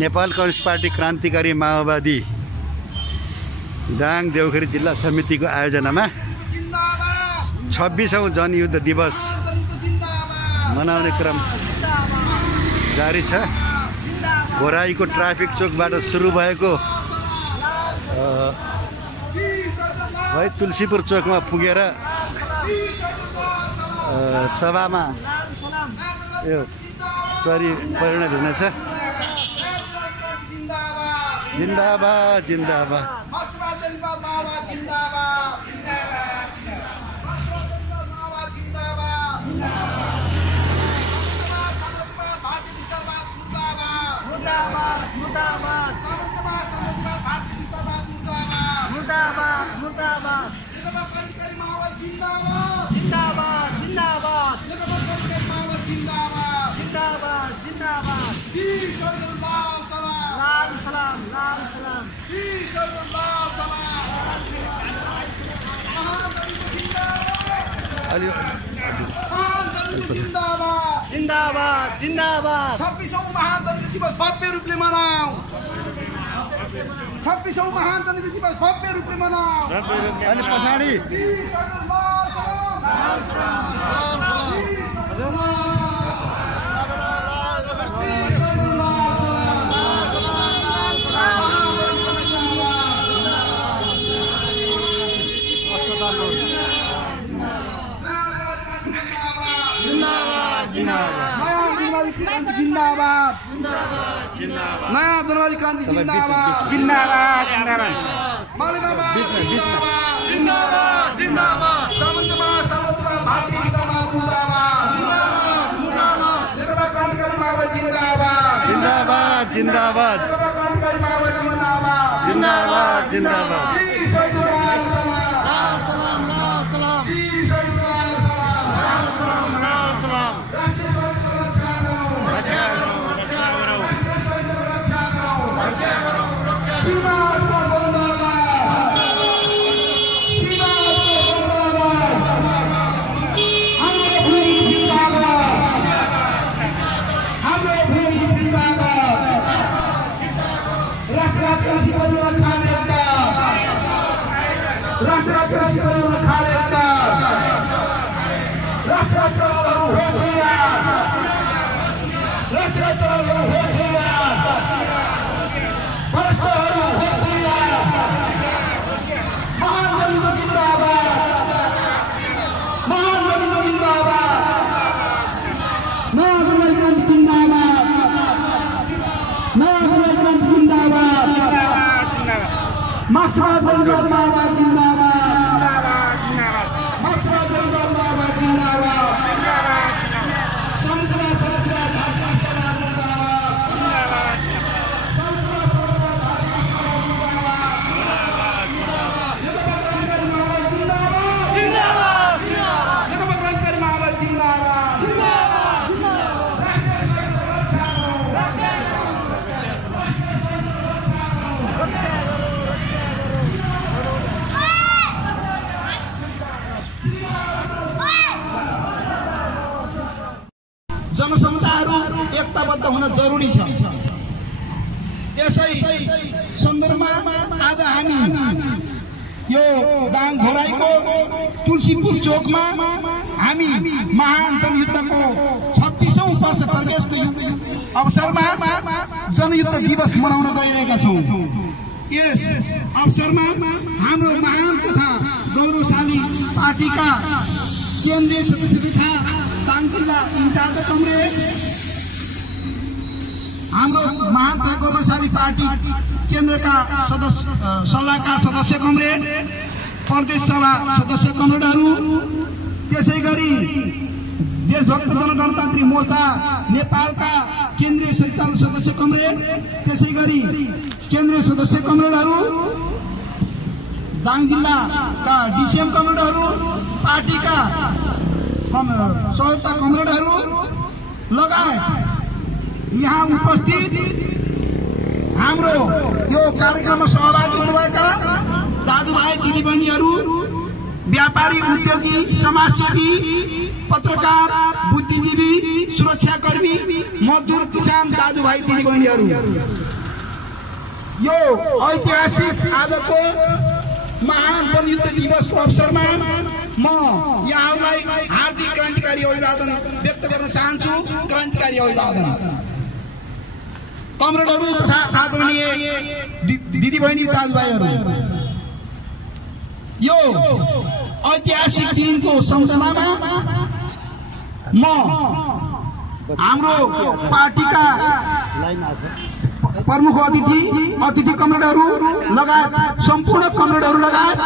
Nepal communist party क्रान्तिकारी माओवादी दाङ देउखरी जिल्ला समितिको आयोजनामा 26औं जनयुद्ध दिवस मनाउने क्रम जारी छ। घोराईको ट्राफिक चोकबाट सुरु भएको है तुलसीपुर चोकमा पुगेर सभामा यो चरी परिणत हुनेछ। जिन्दाबाद जिन्दाबाद अलि जिन्दाबाद जिन्दाबाद जिन्दाबाद 26औं महान जनयुद्ध दिवस भव्य रूपले मनाऊ 26औं महान जनयुद्ध दिवस भव्य रूपले मनाऊ अलि पछाडि जिंदाबाद नया दरबारी क्रांति जिंदाबाद जिंदाबाद जिंदाबाद मालिकाबाद जिंदाबाद जिंदाबाद सामंतबाद भारतीय जिंदाबाद मुर्दाबाद नेकपा क्रान्तिकारी माओवादी जिंदाबाद जिन्दाबाद जिन्दाबाद नेकपा क्रान्तिकारी माओवादी जिंदाबाद जिन्दाबाद जनसमुदायहरू एकताबद्ध हुन जरुरी छ। यसै सन्दर्भमा आज हामी यो दाङ घोराईको तुलसीपुर चोकमा हामी महान जनयुद्धको 26औं वर्ष प्रवेशको अवसरमा जनयुद्ध दिवस मनाउन गइरहेका छौँ। यस अवसरमा हाम्रो महान तथा गौरवशाली पार्टीका केन्द्रीय सदस्य तथा दाङ जिल्ला इन्चार्ज कमरेड हाम्रो महान तथा गौरवशाली पार्टी केन्द्रका सल्लाहकार सदस्य कमरेड प्रदेश सभा सदस्य कमरेडहरू, त्यसै गरी देशभक्त जनगणतान्त्रिक मोर्चा नेपालका केन्द्रीय सञ्चालक सदस्य कमरेड, त्यसै गरी केन्द्रीय सदस्य कमरेडहरू, दाङ जिल्लाका डिसिएम कमरेडहरू, पार्टीका सहयोगका कमरेडहरू लगायत यहाँ उपस्थित हाम्रो यो कार्यक्रममा सहभागी हुनुभएका दाजुभाइ दिदीबहिनीहरू, व्यापारी, उद्योगी, समाजसेवी, पत्रकार, बुद्धिजीवी, सुरक्षाकर्मी, मजदुर, किसान दाजुभाइ दिदीबहिनीहरू, यो ऐतिहासिक आजको महान जनयुद्ध दिवसको अवसरमा म यहाँहरूलाई हार्दिक क्रान्तिकारी अभिवादन व्यक्त गर्न चाहन्छु। क्रान्तिकारी अभिवादन कमरेडहरू तथा आदरणीय दिदीबहिनी दाजुभाइहरू, यो ऐतिहासिक दिनको सम्झनामा म हाम्रो पार्टीका प्रमुख अतिथि कमरेडहरू लगायत सम्पूर्ण कमरेडहरू लगायत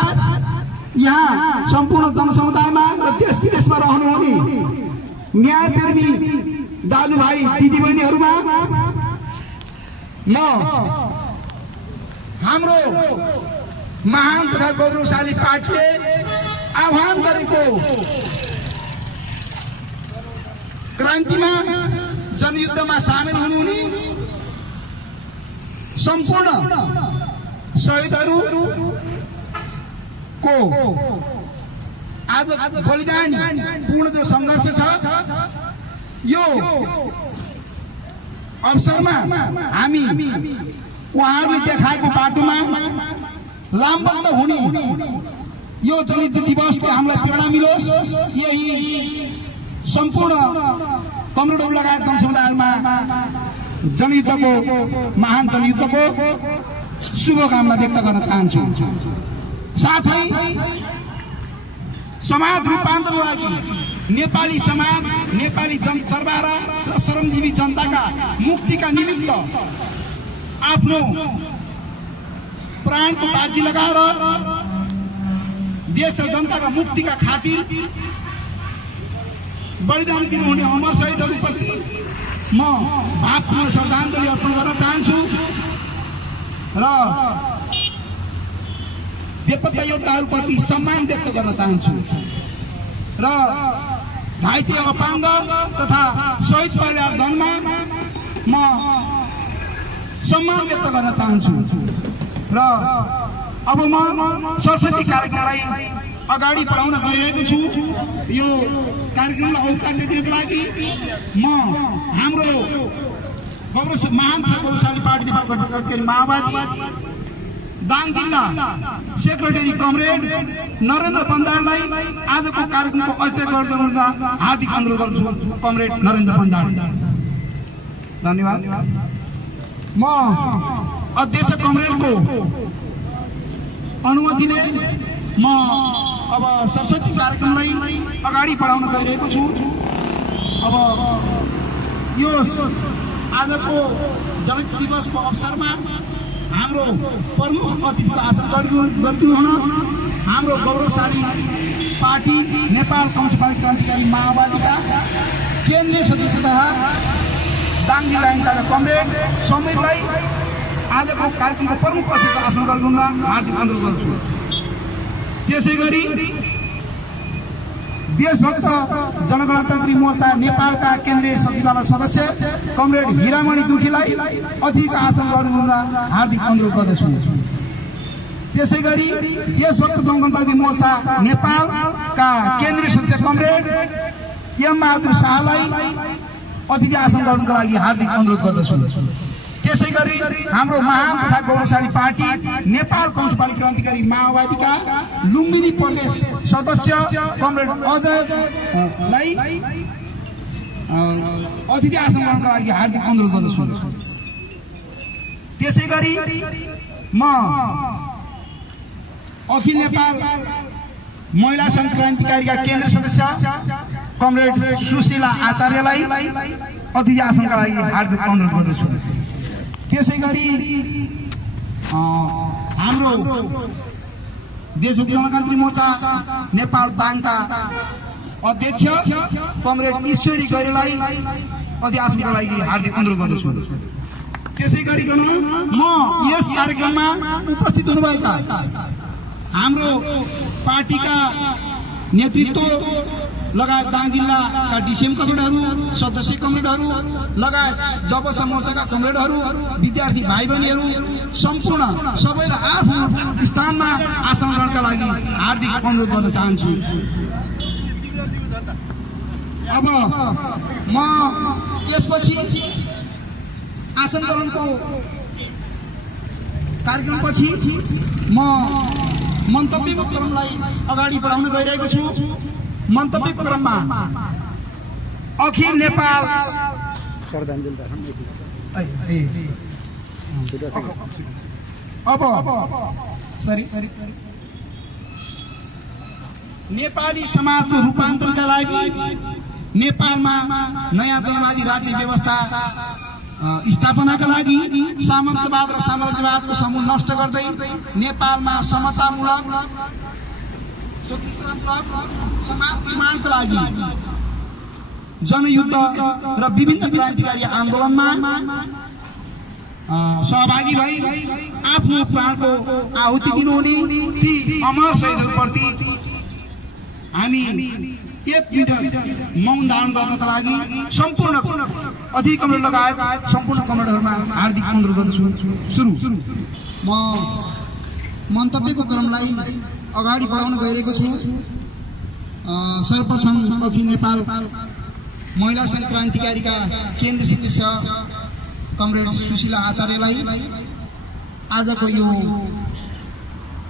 यहाँ सम्पूर्ण जनसमुदायमा र देश विदेशमा रहनुहुने न्यायप्रेमी दाजुभाइ दिदीबहिनीहरूमा म हाम्रो महान तथा गौरवशाली पार्टीले आह्वान गरेको क्रान्तिमा जनयुद्धमा सामेल हुनुहुने सम्पूर्ण शहीदहरूको आज बलिदान पूर्ण जो संघर्ष छ यो अवसरमा हामी उहाँहरूले देखाएको बाटोमा लामबद्ध हुने यो जनयुद्ध दिवसले हामीलाई प्रेरणा मिलोस्। यही सम्पूर्ण कमरेडहरू लगायत जनसमुदायमा जनयुद्धको महान जनयुद्धको शुभकामना व्यक्त गर्न चाहन्छु। साथै समाज रूपान्तरणको लागि नेपाली समाज नेपाली जनसरबराह र श्रमजीवी जनताका मुक्तिका निमित्त आफ्नो प्राणको बाजी लगाएर देश र जनताका मुक्तिका खातिर बलिदान दिनुहुने अमर शहीदहरूप्रति म भावपूर्ण श्रद्धाञ्जली अर्पण गर्न चाहन्छु र बेपत्ता योद्धाहरूप्रति सम्मान व्यक्त गर्न चाहन्छु र घाइते अपाङ्ग तथा शहीद परिवारजनमा म सम्मान व्यक्त गर्न चाहन्छु र अब म सरस्वती कार्यक्रमलाई अगाडि बढाउन गइरहेको छु। यो कार्यक्रमलाई औकार्य दिनको लागि म हाम्रो महान गौरवशाली पार्टी नेपाल गठबन्धन माओवादी दाङ जिल्ला सेक्रेटरी कमरेड नरेन्द्र बन्जारलाई आजको कार्यक्रमको अध्यक्ष गर्न हार्दिक अनुरोध गर्छु। कमरेड नरेन्द्र बन्जार, धन्यवाद। म अध्यक्ष कमरेडको अनुमतिले म अब सरस्वती कार्यक्रमलाई अगाडि बढाउन गइरहेको छु। अब यो आजको जनयुद्ध दिवसको अवसरमा हाम्रो प्रमुख अतिथिको आसन गरिदिनु हुन हाम्रो गौरवशाली पार्टी नेपाल कम्युनिस्ट पार्टी क्रान्तिकारी माओवादीका केन्द्रीय सदस्य तथा दाङ जिल्ला इन्चार्ज कमरेड समीरलाई आजको कार्यक्रमको प्रमुख अतिथिको आसन गरिदिनु हार्दिक अनुरोध गर्छु। त्यसैगरी देशभक्त जनगणतान्त्रिक मोर्चा नेपालका केन्द्रीय सचिवालय सदस्य कमरेड हिरामणि दुखीलाई अतिथिको आसन गरिदिनु हार्दिक अनुरोध गर्दछु। त्यसैगरी देशभक्त जनगणतान्त्रिक मोर्चा नेपालका केन्द्रीय सदस्य कमरेड एम बहादुर शाहलाई अतिथि आसन गर्नुको लागि हार्दिक अनुरोध गर्दछु। त्यसैगरी हाम्रो महान तथा गौरवशाली पार्टी नेपाल कम्युनिस्ट पार्टी क्रान्तिकारी माओवादीका लुम्बिनी प्रदेश सदस्य कमरेड अजयलाई अतिथि आसन गर्नका लागि हार्दिक अनुरोध गर्दछु। त्यसैगरी म अखिल नेपाल महिला सङ्घ क्रान्तिकारीका केन्द्रीय सदस्य कमरेड सुशीला आचार्यलाई अतिथि आसनका लागि हार्दिक अनुरोध गर्दछु। त्यसैगरी हाम्रो देशभक्त जनतान्त्रिक मोर्चा नेपाल दाङका अध्यक्ष कमरेड ईश्वरी गैरेलाई अतिथि आसनका लागि हार्दिक अनुरोध गर्दछु। त्यसैगरिकन म यस कार्यक्रममा उपस्थित हुनुभएका हाम्रो पार्टीका नेतृत्व लगायत दाङ जिल्लाका डिसिएम कमरेडहरू सदस्य कमरेडहरू लगायत जबसा मोर्चाका कमरेडहरू विद्यार्थी भाइ बहिनीहरू सम्पूर्ण सबैलाई आफ्नो स्थानमा आसन ग्रहणका लागि हार्दिक अनुरोध गर्न चाहन्छु। अब म यसपछि आसन ग्रहणको कार्यक्रमपछि म मन्तव्यको क्रमलाई अगाडि बढाउन गइरहेको छु। मन्तव्यको क्रममा अखिल नेपाल नेपाली समाजको रूपान्तरणका लागि नेपालमा नयाँ जनवादी राज्य व्यवस्था स्थापनाका लागि सामन्तवाद र साम्राज्यवादको समूह नष्ट गर्दै नेपालमा समतामूलक स्वतन्त्रतामूलक समाज निर्माणका लागि जनयुद्ध र विभिन्न क्रान्तिकारी आन्दोलनमा सहभागी भई आफ्नो प्राणको आहुति दिनुहुने ती अमर शहीदहरूप्रति हामी एक मिनट मौन धारण गर्नका लागि सम्पूर्ण अधिक कमरेड लगायत सम्पूर्ण कमरेडहरूमा हार्दिक अनुरोध गर्दछु। सुरु म मन्तव्यको क्रमलाई अगाडि बढाउन गइरहेको छु। सर्वप्रथम अखिल नेपाल महिला सङ्घ क्रान्तिकारीका केन्द्रीय सदस्य कमरेड सुशीला आचार्यलाई आजको यो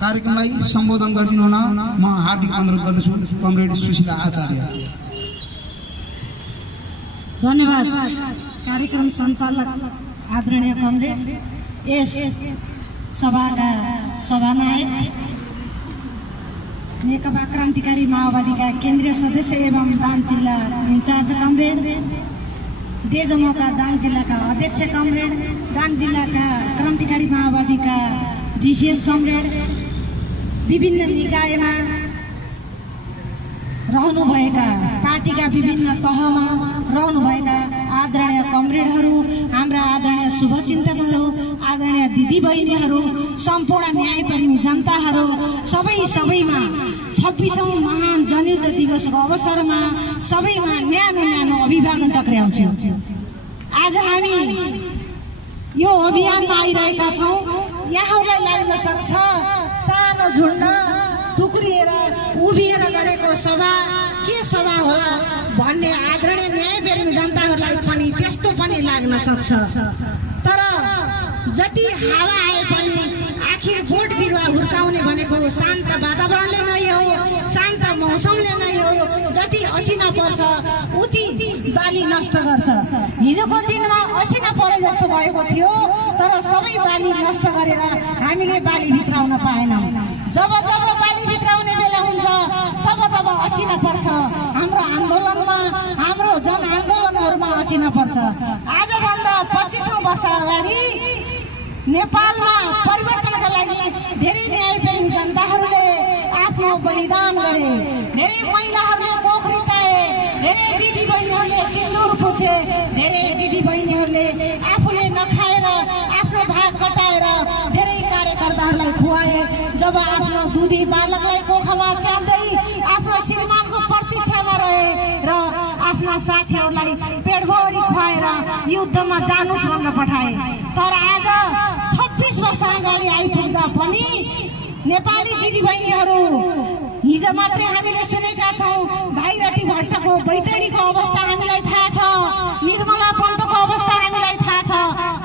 कार्यक्रमलाई सम्बोधन गरिदिनु हुन म हार्दिक अनुरोध गर्दछु। कमरेड सुशीला आचार्य। धन्यवाद। कार्यक्रम सञ्चालक आदरणीय कमरेड, यस सभाका सभानायक, नेकपा क्रान्तिकारी माओवादीका केन्द्रीय सदस्य एवं दाङ जिल्ला इन्चार्ज कमरेड, देजमोका दाङ जिल्लाका अध्यक्ष कमरेड, दाङ जिल्लाका क्रान्तिकारी माओवादीका डिसिएस कमरेड, विभिन्न निकायमा रहनुभएका पार्टीका विभिन्न तहमा रहनुभएका आदरणीय कमरेडहरू, हाम्रा आदरणीय शुभचिन्तकहरू, आदरणीय दिदीबहिनीहरू, सम्पूर्ण न्यायप्रेमी जनताहरू, सबैमा 26औं महान जनयुद्ध दिवसको अवसरमा सबैमा न्यानो अभिवादन टक्र्याउँछु। आज हामी यो अभियानमा आइरहेका छौँ। यहाँहरूलाई लाग्न सक्छ सानो झुन्ड टुक्रिएर उभिएर गरेको सभा के सभा होला भन्ने आदरणीय न्यायप्रेमी जनताहरूलाई पनि त्यस्तो पनि लाग्न सक्छ। तर जति हावा आए पनि आखिर बोट बिरुवा हुर्काउने भनेको शान्त वातावरणले नै हो, शान्त मौसमले नै हो। जति असिना पर्छ उति बाली नष्ट गर्छ। हिजोको दिनमा असिना परे जस्तो भएको थियो, तर सबै बाली नष्ट गरेर हामीले बाली भित्राउन पाएनौँ। जब बाली भित्राउने बेला हुन्छ तब असिना पर्छ। हाम्रो आन्दोलनमा, हाम्रो जनआन्दोलनहरूमा असिना पर्छ। आजभन्दा 25औं वर्ष अगाडि नेपालमा परिवर्तनका लागि धेरै न्यायप्रेमी जनताहरूले आफ्नो बलिदान गरे। धेरै महिलाहरूले कोख रिताए, धेरै दिदीबहिनीहरूले सिन्दुर पुछे, धेरै दिदीबहिनीहरूले आफूले नखाएर आफ्नो भाग कटाएर धेरै कार्यकर्ताहरूलाई खुवाए। जब आफ्नो दुधी बालकलाई कोखमा च्याप्दै आफ्नो श्रीमानको प्रतीक्षामा रहे र आफ्ना साथीहरूलाई पेटभरि खुवाएर युद्धमा जानुस् भनेर पठाए। तर आज 26 वर्ष अगाडि आइपुग्दा पनि नेपाली दिदीबहिनीहरू, हिजो मात्रै हामीले सुनेका छौँ भाइरती भट्टको बैतडीको अवस्था हामीलाई थाहा छ, निर्मला पन्तको अवस्था हामीलाई थाहा छ,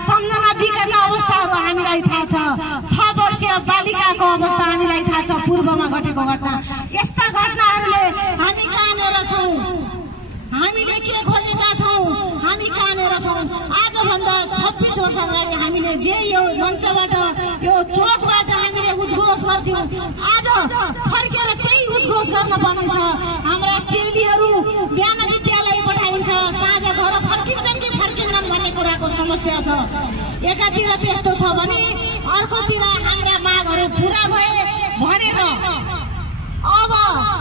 सम्झना विकाका अवस्थाहरू हामीलाई थाहा छ, 6 वर्षीय बालिकाको अवस्था हामीलाई थाहा छ, पूर्वमा घटेको घटना। यस्ता घटनाहरूले हामी कहाँनिर छौँ, हामीले के खोजेका छौँ, हामी कहाँनिर छौँ। आजभन्दा 26 वर्ष अगाडि हामीले जे यो मञ्चबाट, यो चोकबाट हामीले उद्घोष गर्थ्यौँ, आज फर्केर त्यही उद्घोष गर्न पर्ने छ। हाम्रा चेलीहरू बिहान विद्यालय पठाइन्छ, साँझ घर फर्किन्छन् कि फर्किन्छन् भन्ने कुराको समस्या छ। एकातिर त्यस्तो छ भने अर्कोतिर हाम्रा मागहरू पुरा भए भनेर अब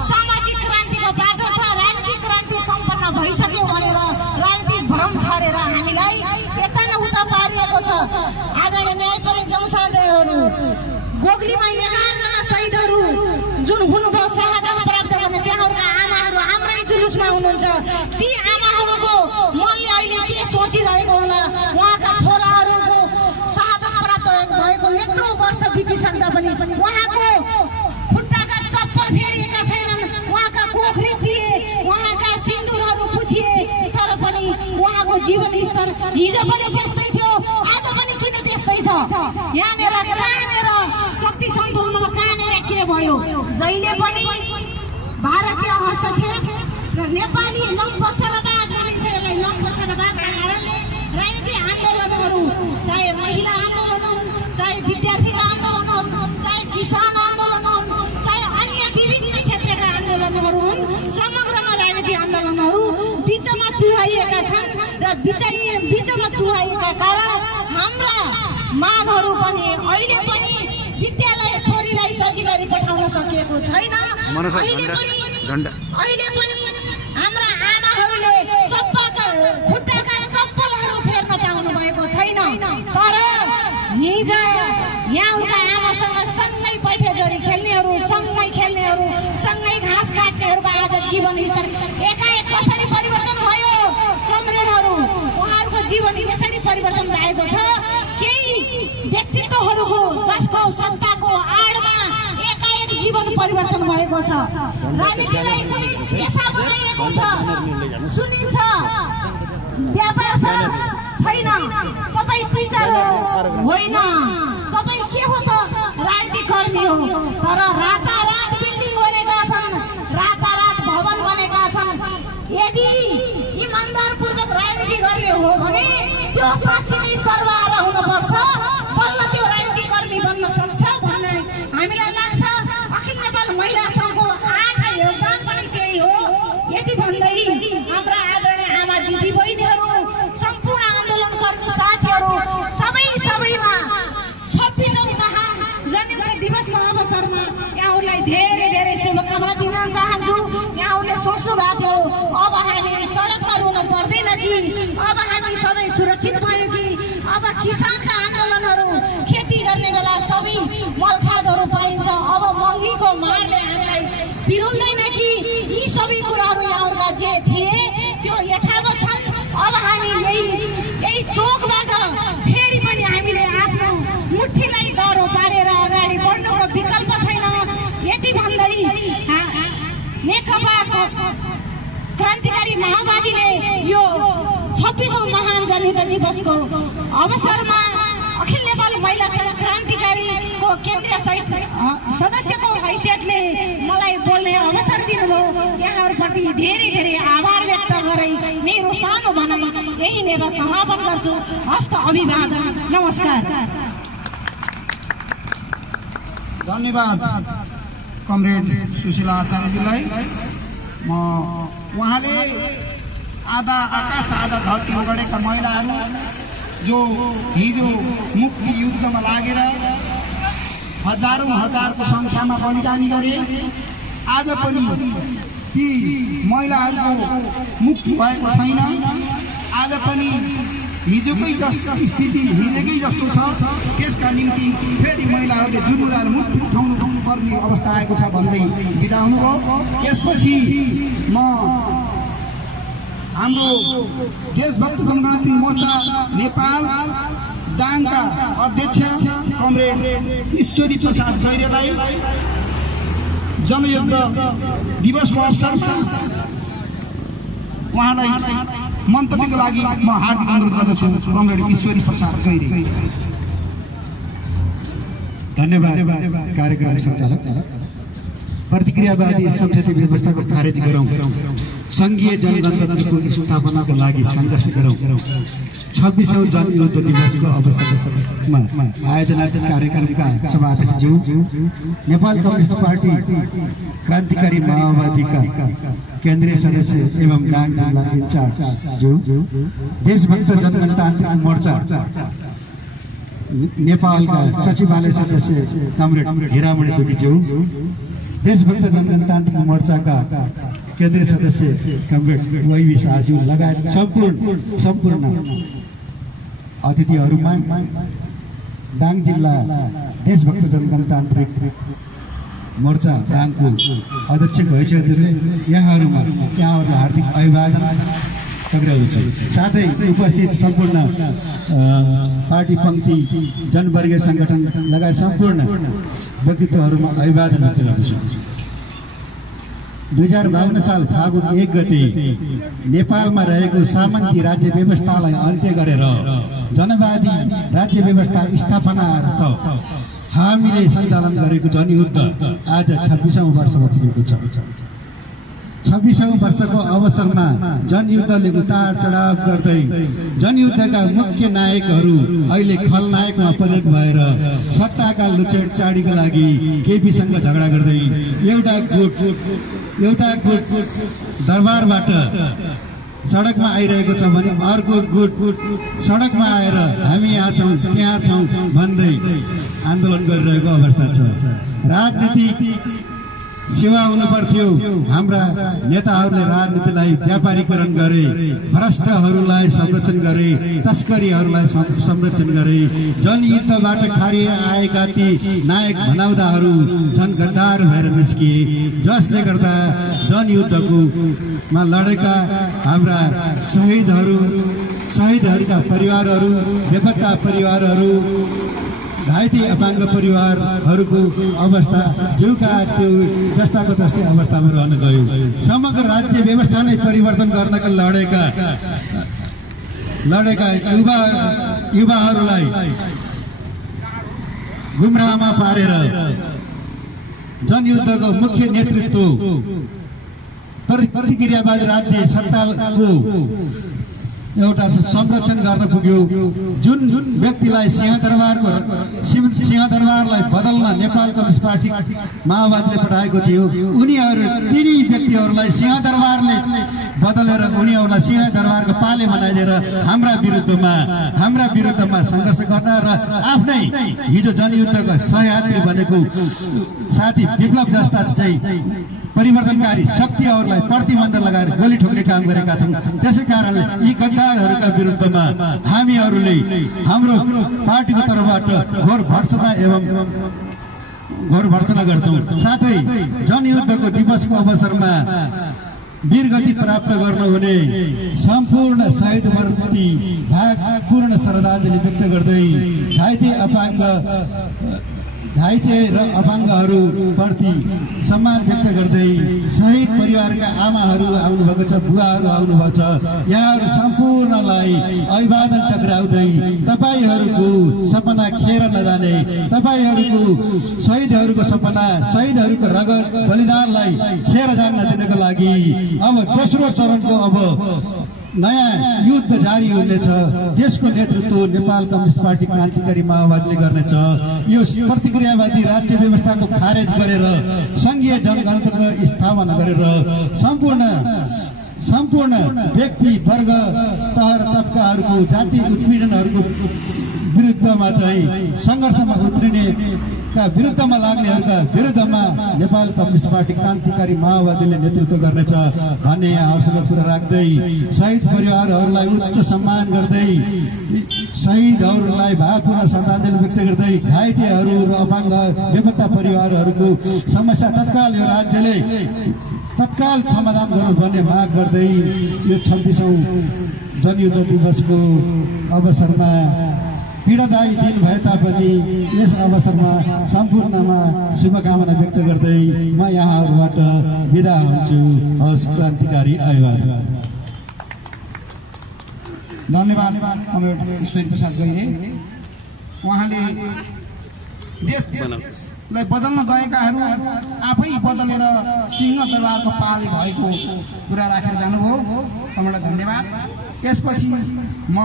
सामाजिक क्रान्तिको बाटो छ, राजनीतिक क्रान्ति सम्पन्न भइसक्यो भनेर राजनीतिक भ्रम छाडेर हामीलाई यता न उता पारिएको छ। आदरणीय न्यायप्रेमी जनसाथीहरू, गोगलीमा 11 जना शहीदहरू जुन हुनुभयो, शहादत प्राप्त गर्ने, त्यहाँहरूका आमाहरू हाम्रै जुलुसमा हुनुहुन्छ। ती आमाहरूको मनले अहिले के सोचिरहेको होला, उहाँका छोराहरूको शहादत प्राप्त भएको यत्रो वर्ष बितिसक्दा पनि उहाँको खुट्टाका चप्पल फेरिएका छैनन्, उहाँका कोखरी दिए, उहाँका सिन्दुरहरू पुछिए, तर पनि उहाँको जीवन स्तर हिजो पनि त्यस्तै थियो, आज पनि किन त्यस्तै छ। यहाँनिर कहाँनिर शक्ति सन्तुलनमा कहाँनिर के भयो? जहिले पनि भारतीय हस्तक्षेप र नेपाली लम्बसरवाद भनिन्छ, यसलाई लम्बसरवादका कारणले राजनीतिक आन्दोलनहरू, चाहे महिला आन्दोलन हुन्, चाहे विद्यार्थीका आन्दोलन हुन्, चाहे किसान आन्दोलन हुन्, चाहे अन्य विभिन्न क्षेत्रका आन्दोलनहरू हुन्, समग्रमा राजनीतिक आन्दोलनहरू बिचमा तुहाइएका छन् र बिचमा तुहाइएका कारण हाम्रा मागहरू पनि अहिले पनि विद्यालय छोरीलाई सजिलै पठाउन सकिएको छैन। अहिले पनि हाम्रा आमाहरूले खुट्टाका चप्पलहरू फेर्न पाउनु भएको छैन। तर हिजो यहाँहरूका आमासँग सँगै पैठेजोरी खेल्नेहरू, सँगै खेल्नेहरू, सँगै घाँस काट्नेहरूको आज जीवन स्तर एकाएक कसरी परिवर्तन भयो? कमरेडहरू, उहाँहरूको जीवन यसरी परिवर्तन भएको छ। केही व्यक्तित्वहरूको जसको सत्ताको आडमा एकाएक जीवन जीवन परिवर्तन भएको छ। राजनीतिलाई कुनै पेशा बनाइएको छ, सुनिन्छ, व्यापार छ छैन। तपाईँ टिचर होइन, तपाईँ के हो त? राजनीति कर्मी हो। तर रातारात बिल्डिङ बनेका छन्, रातारात भवन बनेका छन्। यदि इमानदारपूर्वक राजनीति गर्ने हो भने त्यो साँच्चै नै सर्वहारा हुनुपर्छ, बल्ल त्यो राजनीति कर्मी बन्न सक्छ भन्ने हामीलाई लाग्छ। अखिल नेपाल महिला सङ्घको आँखा योगदान पनि त्यही हो। यति भन्दै हाम्रा आदरणीय आमा दिदी बहिनीहरू, सम्पूर्ण आन्दोलनकर्मी साथीहरू, सबैमा 26औं महान जनयुद्ध दिवसको अवसरमा यहाँहरूलाई धेरै धेरै शुभकामना दिन चाहन्छु। यहाँहरूले सोच्नु भएको थियो अब हामी सडकमा रुन पर्दैन कि, अब हामी सबै सुरक्षित भयो कि, अब किसानका आन्दोलनहरू, खेती गर्ने बेला सबै मलखादहरू पाइन्छ, अब महँगीको मारले हामीलाई पिरुल्दैन कि? यी सबै कुराहरू यहाँहरूका जे थिए त्यो यथावत छन्। अब हामी यही चोकबाट फेरि पनि हामीले आफ्नो मुठीलाई गह्रो पारेर अगाडि बढ्नुको विकल्प छैन। यति भन्दै नेकपा क्रान्तिकारी माओवादीले यो 26औं महान जनयुद्ध दिवसको अवसरमा अखिल नेपाल महिला क्रान्तिकारीको केन्द्रीय सदस्यको हैसियतले मलाई बोल्ने अवसर दिनुभयो। यहाँहरूप्रति धेरै धेरै आभार व्यक्त गरे मेरो सानो भनाइ यही नै समापन गर्छु। हस्त अभिवादन, नमस्कार। धन्यवाद कमरेड सुशीला आचार्यजीलाई। म उहाँले आधा आकाश आधा धरती ओगडेका महिलाहरू जो हिजो मुक्ति युद्धमा लागेर हजारौं संख्यामा बलिदानी गरे, आज पनि ती महिलाहरूको मुक्ति भएको छैन। आज पनि हिजोकै जस्तो स्थिति हिजोकै जस्तो छ। त्यसका निम्ति फेरि महिलाहरूले जुरुदार मुक्ति उठाउनु पर्ने अवस्था आएको छ भन्दै बिदा हुनुभयो। यसपछि म हाम्रो देशभक्त जनगणति मोर्चा नेपाल दाङका अध्यक्ष कमरेड ईश्वरी प्रसाद गैरेलाई जनयुद्ध दिवसको अवसरमा उहाँलाई मन्तव्यको लागि म हार्दिक अनुरोध गर्दछु। कमरेड ईश्वरी प्रसाद गैरे। धन्यवाद कार्यक्रम सञ्चालक। प्रतिक्रियावादी संसदीय व्यवस्थाको खारेज गरौँ, संघीय जनगणतन्त्रको स्थापनाको लागि सङ्घर्ष गरौँ। 26औं जनयुद्ध दिवसको अवसरमा आयोजना कार्यक्रमका सभाध्यक्षज्यू, नेपाल कम्युनिस्ट पार्टी क्रान्तिकारी माओवादीका केन्द्रीय सदस्य एवं दाङ जिल्ला इन्चार्ज ज्यू, देशभक्त जनगणतान्त्रिक मोर्चा नेपालका सचिवालय सदस्य कमरेड हिरामणि दुबीज्यू, देशभक्त जनगणतान्त्रिक मोर्चाका केन्द्रीय सदस्य कमरेड वाइबी शाहज्यू लगायत सम्पूर्ण अतिथिहरूमा दाङ जिल्ला देशभक्त जनगणतान्त्रिक मोर्चा दाङको अध्यक्ष हैसियतले यहाँहरूलाई हार्दिक अभिवादन टक्राउँछु। साथै उपस्थित सम्पूर्ण पार्टी पङ्क्ति जनवर्गीय सङ्गठन लगायत सम्पूर्ण व्यक्तित्वहरूमा अभिवादन व्यक्त गर्दछु। 2052 साल फागुन 1 गते नेपालमा रहेको सामन्ती राज्य व्यवस्थालाई अन्त्य गरेर जनवादी राज्य व्यवस्था स्थापनार्थ हामीले सञ्चालन गरेको जनयुद्ध आज 26औं वर्षमा पुगेको छ। 26औं वर्षको अवसरमा जनयुद्धले उतार चढाव गर्दै जनयुद्धका मुख्य नायकहरू अहिले खलनायकमा परिणत भएर सत्ताका लुचेडचाडीका लागि केपीसँग झगडा गर्दै एउटा गुट दरबारबाट सडकमा आइरहेको छ भने अर्को गुट सडकमा आएर हामी यहाँ छौँ त्यहाँ छौँ भन्दै आन्दोलन गरिरहेको अवस्था छ। राजनीतिक सेवा हुनु पर्थ्यो। हाम्रा नेताहरूले राजनीतिलाई व्यापारीकरण गरे, भ्रष्टहरूलाई संरक्षण गरे, तस्करीहरूलाई संरक्षण गरे, जनयुद्धबाट खारिएर आएका ती नायक भनाउँदाहरू झन् गद्दार भएर निस्किए, जसले गर्दा जनयुद्धमा लडेका हाम्रा शहीदहरूका परिवारहरू, बेपत्ता परिवारहरू घाइते अपाङ्ग परिवारहरूको अवस्था ज्यूका त्यो जस्ताको तस्तै अवस्थामा रहन गयो। समग्र राज्य व्यवस्था नै परिवर्तन गर्नका लडेका युवाहरूलाई गुमराहमा पारेर जनयुद्धको मुख्य नेतृत्व प्रतिक्रियावादी राज्य सत्ताको एउटा संरक्षण गर्न पुग्यो। जुन व्यक्तिलाई सिंहदरबारलाई बदल्न नेपाल कम्युनिस्ट पार्टी माओवादीले पठाएको थियो, तिनी व्यक्तिहरूलाई सिंहदरबारले बदलेर उनीहरूलाई सिंहदरबारको पाले बनाइदिएर हाम्रा विरुद्धमा सङ्घर्ष गर्न र आफ्नै हिजो जनयुद्धका सहयात्री बनेको साथी विप्लव जस्ता चाहिँ परिवर्तनकारी शक्तिहरूलाई प्रतिबन्ध लगाएर गोली ठोक्ने काम गरेका छौँ। त्यसै कारणले यी गद्दारहरूका विरुद्धमा हामीहरूले हाम्रो पार्टीको तर्फबाट घोर भर्त्सना गर्छौँ। साथै जनयुद्धको दिवसको अवसरमा वीरगति प्राप्त गर्नुहुने सम्पूर्ण शहीदप्रति भावपूर्ण श्रद्धाञ्जली व्यक्त गर्दै घाइते र अपाङ्गहरूप्रति सम्मान व्यक्त गर्दै शहीद परिवारका आमाहरू आउनुभएको छ, बुवाहरू आउनुभएको छ, यहाँहरू सम्पूर्णलाई अभिवादन टक्राउँदै तपाईहरूको सपना खेर नजाने, तपाईहरूको शहीदहरूको सपना, शहीदहरूको रगत बलिदानलाई खेर जान नदिनको लागि अब दोस्रो चरणको अब नयाँ युद्ध जारी हुनेछ। देशको नेतृत्व नेपाल कम्युनिस्ट पार्टी क्रान्तिकारी माओवादीले गर्नेछ। यो प्रतिक्रियावादी राज्य व्यवस्थाको खारेज गरेर संघीय जनगणतन्त्र स्थापना गरेर सम्पूर्ण व्यक्ति वर्ग तहर तबकाहरूको जाति उत्पीडनहरूको विरुद्धमा चाहिँ सङ्घर्षमा उत्रिनेका विरुद्धमा लाग्नेहरूका विरुद्धमा नेपाल कम्युनिस्ट पार्टी क्रान्तिकारी माओवादीले नेतृत्व गर्नेछ भन्ने यहाँ अवसर कुरा राख्दै शहीद परिवारहरूलाई उच्च सम्मान गर्दै शहीदहरूलाई भावपूर्ण श्रद्धाञ्जली व्यक्त गर्दै घाइतेहरू र अपाङ्ग बेपत्ता परिवारहरूको समस्या तत्काल यो राज्यले तत्काल समाधान गर्नुपर्ने माग गर्दै यो 26औं जनयुद्ध दिवसको अवसरमा पीडादायी दिन भए तापनि यस अवसरमा सम्पूर्णमा शुभकामना व्यक्त गर्दै म यहाँहरूबाट बिदा हुन्छु। हवस्, क्रान्तिकारी अभिवादन। धन्यवाद ईश्वर प्रसाद गैरे। उहाँले देशलाई बदल्न गएकाहरू आफै बदलेर सिंहदरबारको पाले भएको कुरा राखेर जानुभयो। तपाईँलाई धन्यवाद। त्यसपछि म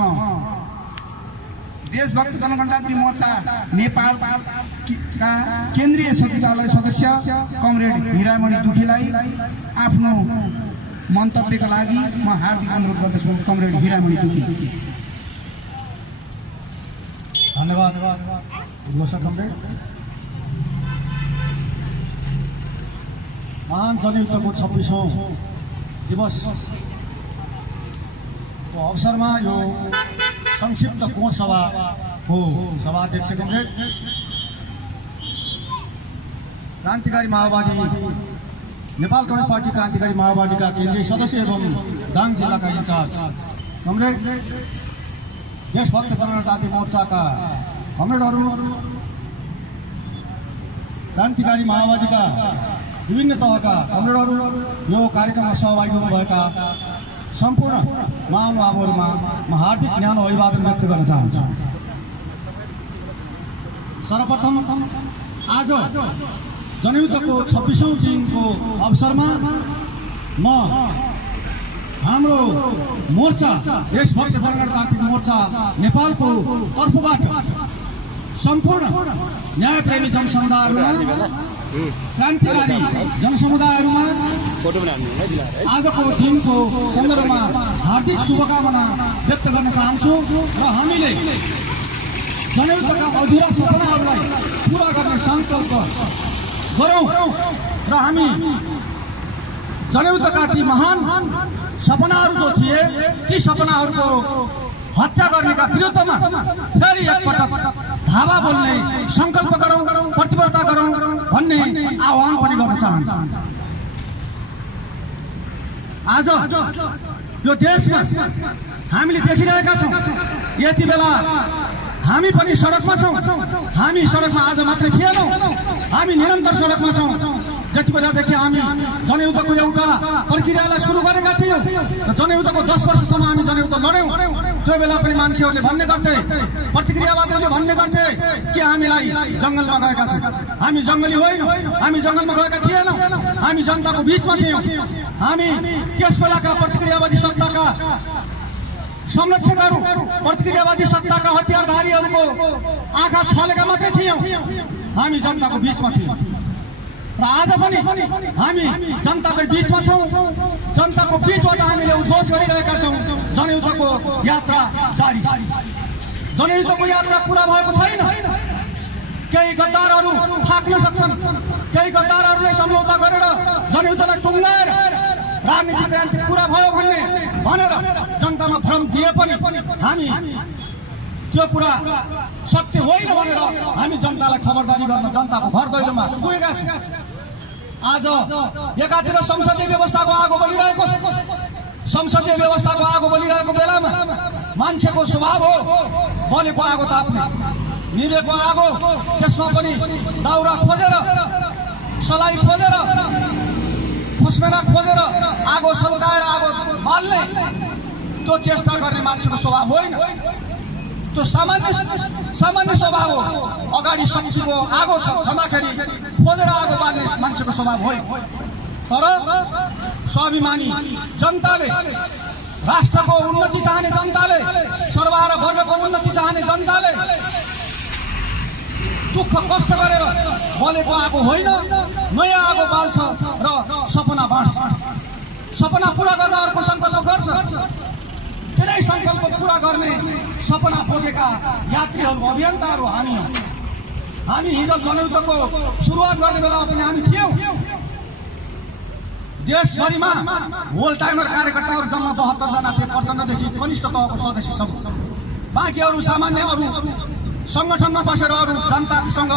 देशभक्त जनगणतन्त्री मोर्चा नेपालका केन्द्रीय सचिवालय सदस्य कमरेड हिरामणि दुखीलाई आफ्नो मन्तव्यका लागि म हार्दिक अनुरोध गर्दछु। कमरेड हिरामणि दुखी। धन्यवाद कमरेड। महान जनयुद्धको 26औं दिवसको अवसरमा यो संक्षिप्त कोण सभा हो। सभाध्यक्ष कमरेड, क्रान्तिकारी माओवादी नेपाल कम्युनिस्ट पार्टी क्रान्तिकारी माओवादीका केन्द्रीय सदस्य एवं दाङ जिल्लाका इन्चार्ज कमरेड, देशभक्त जनगणतन्त्री मोर्चाका कमरेडहरू, क्रान्तिकारी माओवादीका विभिन्न तहका कमरेडहरू, यो कार्यक्रममा सहभागी हुनुभएका सम्पूर्ण महानुभावहरूमा म हार्दिक न्यानो अभिवादन व्यक्त गर्न चाहन्छु। सर्वप्रथम आज जनयुद्धको 26औं दिनको अवसरमा म हाम्रो मोर्चा देशभक्त जनगणतान्त्रिक मोर्चा नेपालको तर्फबाट सम्पूर्ण न्यायप्रेमी जनसमुदायहरूमा, क्रान्तिकारी जनसमुदायहरूमा आजको दिनको सन्दर्भमा हार्दिक शुभकामना व्यक्त गर्न चाहन्छु र हामीले जनयुद्धका अधुरा सपनाहरूलाई पूरा गर्ने संकल्प गरौँ र हामी जनयुद्धका ती महान सपनाहरू जो थिए ती सपनाहरूको हत्या गर्नेका विरुद्धमा फेरि एकपटक धावा बोल्ने संकल्प गरौँ, प्रतिबद्धता गरौँ भन्ने आह्वान पनि गर्न चाहन्छु। आज यो देशमा हामीले देखिरहेका छौँ यति बेला हामी पनि सडकमा छौँ। हामी सडकमा आज मात्रै थिएनौँ, हामी निरन्तर सडकमा छौँ। जति बेलादेखि हामी जनयुद्धको एउटा प्रक्रियालाई सुरु गरेका थियौँ र जनयुद्धको 10 वर्षसम्म हामी जनयुद्ध लड्यौँ। त्यो बेला पनि मान्छेहरूले भन्ने गर्थे, प्रतिक्रियावादीहरूले भन्ने गर्थे कि हामीलाई जङ्गलमा गएका छौँ। हामी जङ्गली होइनौँ, हामी जङ्गलमा गएका थिएनौँ, हामी जनताको बिचमा थियौँ। हामी त्यस बेलाका प्रतिक्रियावादी सत्ताका संरक्षकहरू, प्रतिक्रियावादी सत्ताका हतियारधारीहरूको आँखा छलेका मात्रै थियौँ। हामी जनताको बिचमा थियौँ र आज पनि हामी जनताकै बिचमा छौँ। जनताको बिचबाट हामीले उद्घोष गरिरहेका छौँ। जनयुद्धको यात्रा जारी छ। जनयुद्धको यात्रा पुरा भएको छैन। केही गद्दारहरू थाक्न सक्छन्, केही गद्दारहरूले सम्झौता गरेर जनयुद्धलाई टुङ्गाएर राजनीतिक क्रान्ति पुरा भयो भनेर जनतामा भ्रम दिए पनि हामी त्यो कुरा सत्य होइन भनेर हामी जनतालाई खबरदारी गर्न जनताको घर दैलोमा पुगेका छौँ। आज एकातिर संसदीय व्यवस्थाको आगो बलिरहेको छ। संसदीय व्यवस्थाको आगो बलिरहेको बेलामा मान्छेको स्वभाव हो बलेको आगो ताप्ने, निभेको आगो त्यसमा पनि दाउरा खोजेर, सलाई खोजेर, फस्मेरा खोजेर आगो सल्काएर आगो बाल्ने त्यो चेष्टा गर्ने मान्छेको स्वभाव होइन। त्यो सामान्य स्वभाव हो। अगाडि शक्तिको आगो छ छँदाखेरि खोजेर आगो बाल्ने मान्छेको स्वभाव होइन। तर स्वाभिमानी जनताले, राष्ट्रको उन्नति चाहने जनताले, सर्वहारा वर्गको उन्नति चाहने जनताले दुःख कष्ट गरेर बलेको आगो होइन, नयाँ आगो बाल्छ र सपना बाँड्छ। सपना पुरा गर्न अर्को सङ्कल्प गर्छ। तिनै सङ्कल्प पुरा गर्ने सपना बोकेका यात्रीहरू, अभियन्ताहरू हामी हिजो जनयुद्धको सुरुवात गर्ने बेलामा पनि हामी थियौँ। देशभरिमा होल टाइमर कार्यकर्ताहरू जम्मा 72 जना थिए। प्रचण्डदेखि कनिष्ठ तहको सदस्यसम्म। बाँकीहरू सामान्य अरू सङ्गठनमा बसेर अरू जनतासँग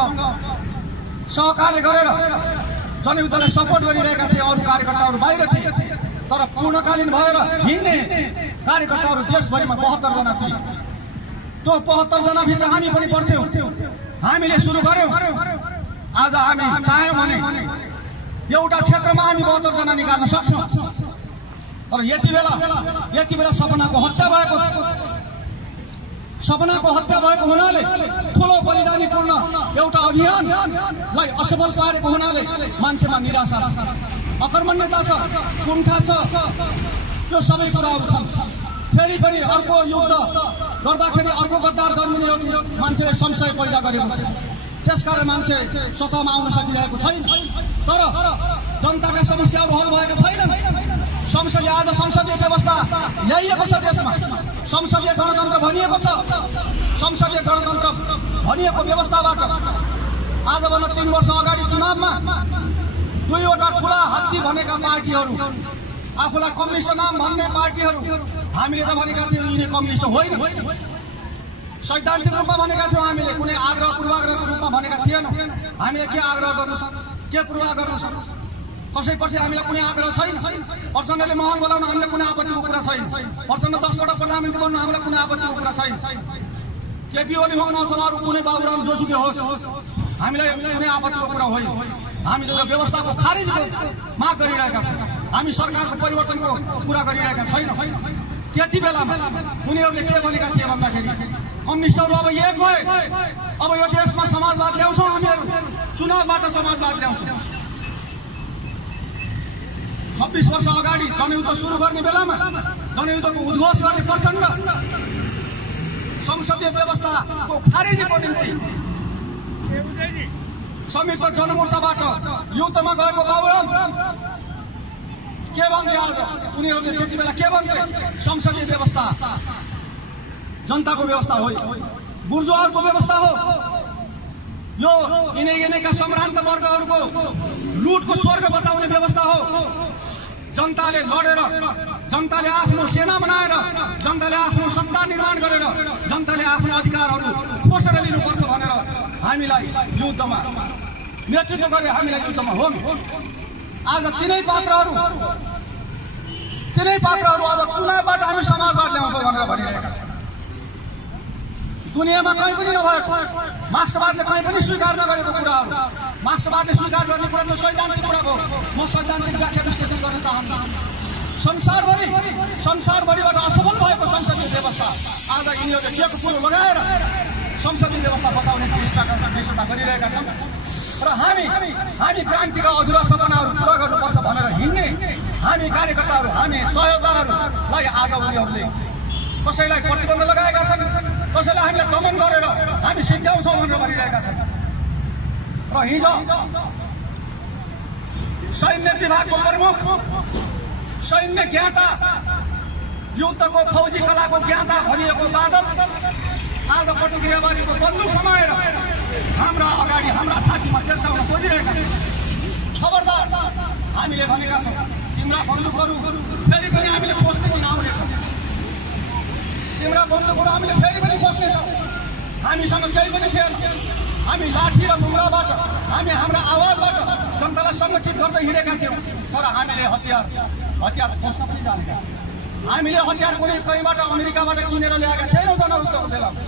सहकार्य गरेर जनयुद्धलाई सपोर्ट गरिरहेका थिए। अरू कार्यकर्ताहरू बाहिर थिए। तर पूर्णकालीन भएर हिँड्ने कार्यकर्ताहरू देशभरिमा 72 जना थिए। त्यो 72 जनाभित्र हामी पनि पर्थ्यौँ। हामीले सुरु गर्यौँ। आज हामी चाह्यौँ भने एउटा क्षेत्रमा हामी 72 जना निकाल्न सक्छौँ। तर यति बेला सपनाको हत्या भएको छ। सपनाको हत्या भएको हुनाले, ठुलो बलिदानीपूर्ण एउटा अभियानलाई असफल पारेको हुनाले मान्छेमा निराशा छ, अकर्मण्यता छ, कुण्ठा छ। त्यो सबै कुराहरू छन्। फेरि अर्को युद्ध गर्दाखेरि अर्को गद्दार जन्मिने हो कि मान्छेले संशय पैदा गरेको छ। त्यसकारण मान्छे सतहमा आउन सकिरहेको छैन। तर जनताका समस्याहरू हल भएका छैनन्। आज संसदीय व्यवस्था ल्याइएको छ देशमा। संसदीय गणतन्त्र भनिएको छ। संसदीय गणतन्त्र भनिएको व्यवस्थाबाट आजभन्दा 3 वर्ष अगाडि चुनावमा 2वटा ठुला हात्ती भनेका पार्टीहरू, आफूलाई कम्युनिस्ट नाम भन्ने पार्टीहरू, हामीले त भनेका थियौँ यिनी कम्युनिस्ट होइन। सैद्धान्तिक रूपमा भनेका थियौँ। हामीले कुनै आग्रह पूर्वाग्रहको रूपमा भनेका थिएनौँ। हामीले के आग्रह गर्नु छ, के पूर्वाग्रह गर्नु छ, कसैप्रति हामीलाई कुनै आग्रह छैन। प्रचण्डले महल बोलाउन हामीलाई कुनै आपत्तिको कुरा छैन। प्रचण्ड 10 पटक प्रधानमन्त्री बन्नु हामीलाई कुनै आपत्तिको कुरा छैन। केपी ओली हुनु अथवा अरू कुनै बाबुराम जोसुकै होस्, हामीलाई कुनै आपत्तिको कुरा होइन। हामीले यो व्यवस्थाको खारिजको माग गरिरहेका छौँ। हामी सरकारको परिवर्तनको कुरा गरिरहेका छैनौँ। त्यति बेलामा उनीहरूले के भनेका थिए भन्दाखेरि कम्युनिस्टहरू अब एक भए, अब यो देशमा समाजवाद ल्याउँछौँ, हामीहरू चुनावबाट समाजवाद ल्याउँछौँ। 26 वर्ष अगाडि जनयुद्ध सुरु गर्ने बेलामा जनयुद्धको उद्घोष गर्ने प्रचण्ड संसदीय व्यवस्थाको खारेजीको निम्ति संयुक्त जनमोर्चाबाट युद्धमा गएको बाबुराम के भन्थे? आज उनीहरूले त्यति बेला के भन्थे? संसदीय व्यवस्था जनताको व्यवस्था हो, बुर्जुवाहरूको व्यवस्था हो, यो यिनैका सम्भ्रान्त वर्गहरूको लुटको स्वर्ग बचाउने व्यवस्था हो। जनताले लडेर, जनताले आफ्नो सेना बनाएर, जनताले आफ्नो सत्ता निर्माण गरेर, जनताले आफ्नो अधिकारहरू खोसेर लिनुपर्छ भनेर हामीलाई युद्धमा नेतृत्व गरे, हामीलाई युद्धमा हो। आज तिनै पात्रहरू अब चुनावबाट हामी समाजवाद ल्याउँछौँ भनेर भनिरहेका छन्। दुनियाँमा कहीँ पनि नभएको मार्क्सवादले कहीँ पनि स्वीकार नगरेको कुराहरू मार्क्सवादले स्वीकार गर्ने कुरा त सैद्धान्तिक कुरा हो। म सैद्धान्तिक व्याख्या विश्लेषण गर्न चाहन्छु। संसारभरिबाट असफल भएको संसदीय व्यवस्था आज यिनीहरूले केको कुरो लगाएर संसदीय व्यवस्था बचाउने चेष्टा गरिरहेका छन् र हामी क्रान्तिका अधुरा सपनाहरू पुरा गर्नुपर्छ भनेर हिँड्ने हामी कार्यकर्ताहरू हामी सहयोगदाताहरूलाई आज उनीहरूले कसैलाई प्रतिबन्ध लगाएका छन्, कसैलाई हामीलाई दमन गरेर हामी सिद्ध्याउँछौँ भनेर भनिरहेका छन्। र हिजो सैन्य विभागको प्रमुख, सैन्य ज्ञाता, युद्धको फौजी कलाको ज्ञाता भनिएको बादल आज प्रतिक्रियावादीको बन्दुक समाएर हाम्रा अगाडि हाम्रा छातीमा तेर्साउन खोजिरहेका छन्। खबरदार, हामीले भनेका छौँ तिम्रा बन्दुकहरू फेरि पनि हामीले खोज्ने दिन आउनेछ। तिम्रा बन्दुकहरू हामीले फेरि पनि खोज्नेछौँ। हामीसँग केही पनि थिएन। हामी लाठी र मुङ्राबाट हामी हाम्रा आवाजबाट जनतालाई सङ्गठित गर्दै हिँडेका थियौँ। तर हामीले हतियार खोज्न पनि जानेका। हामीले हतियार कुनै कहीँबाट अमेरिकाबाट किनेर ल्याएका थिएनौँ जनयुद्धको बेलामा।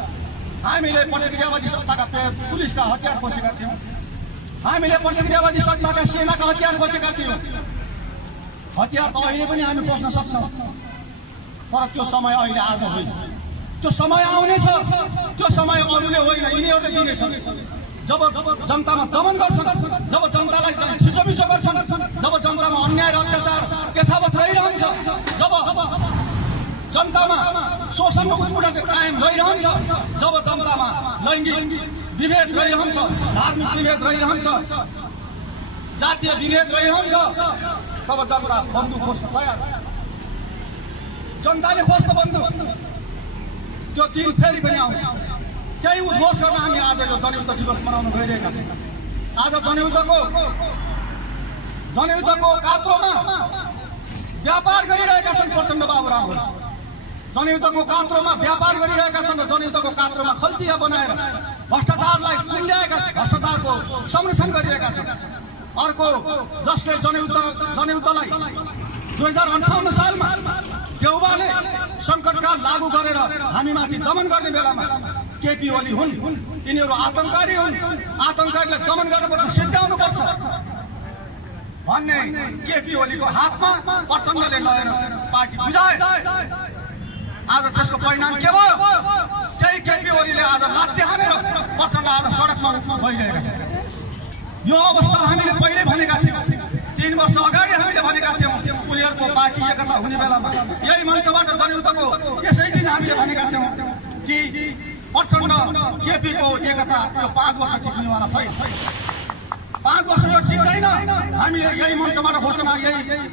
हामीले प्रतिक्रियावादी सत्ताका पुलिसका हतियार खोजेका थियौँ। हामीले प्रतिक्रियावादी सत्ताका सेनाका हतियार खोजेका थियौँ। हतियार त अहिले पनि हामी खोज्न सक्छौँ। तर त्यो समय अहिले आज होइन। त्यो समय आउनेछ। त्यो समय अरूले होइन, यिनीहरूले दिनेछन्। जब जनतामा दमन गर्छन्, जब जनतालाई छिचोमिचो गर्छन्, जब जनतामा अन्याय र अत्याचार यथावत रहिरहन्छ, जब जनतामा शोषणको उत्पीडन कायम रहिरहन्छ, जब जनतामा लैङ्गिक विभेद रहिरहन्छ, धार्मिक विभेद रहिरहन्छ, जातीय विभेद रहिरहन्छ, तब जनता बन्दुक खोज्न तयार। जनताले खोज्छ बन्दुक। त्यो दिन फेरि पनि आउँछ। केही उद्घोष गर्न हामी आज यो जनयुद्ध दिवस मनाउन गइरहेका छौँ। आज जनयुद्धको कात्रोमा व्यापार गरिरहेका छन् प्रचण्ड बाबुरामहरू। जनयुद्धको कात्रोमा व्यापार गरिरहेका छन् र जनयुद्धको कात्रोमा खल्तिया बनाएर भ्रष्टाचारलाई कुल्याएका, भ्रष्टाचारको संरक्षण गरिरहेका छन्। अर्को जसले जनयुद्धलाई 2058 सालमा देउबाले सङ्कटकाल लागू गरेर हामीमाथि दमन गर्ने बेलामा केपी ओली हुन्, यिनीहरू आतङ्ककारी हुन्, आतङ्ककारीलाई दमन गर्नुपर्छ, सिद्ध्याउनुपर्छ भन्ने केपी ओलीको हातमा प्रचण्डले लगेर पार्टी बुझाए। आज त्यसको परिणाम के भयो? त्यही केपी ओलीले आज लात्ते हानेर प्रचण्ड आज सडकमा गइरहेका छन्। यो अवस्था हामीले पहिले भनेका थियौँ। 3 वर्ष अगाडि हामीले भनेका थियौँ उनीहरूको पार्टी एकता हुने बेलामा। यही मञ्चबाट जनयुद्धको यसै दिन हामीले भनेका थियौँ कि प्रचण्ड केपीको एकता यो 5 वर्ष टिक्नेवाला छैन। 5 वर्ष यो टिक्दैन। हामीले यही मञ्चबाट घोषणा,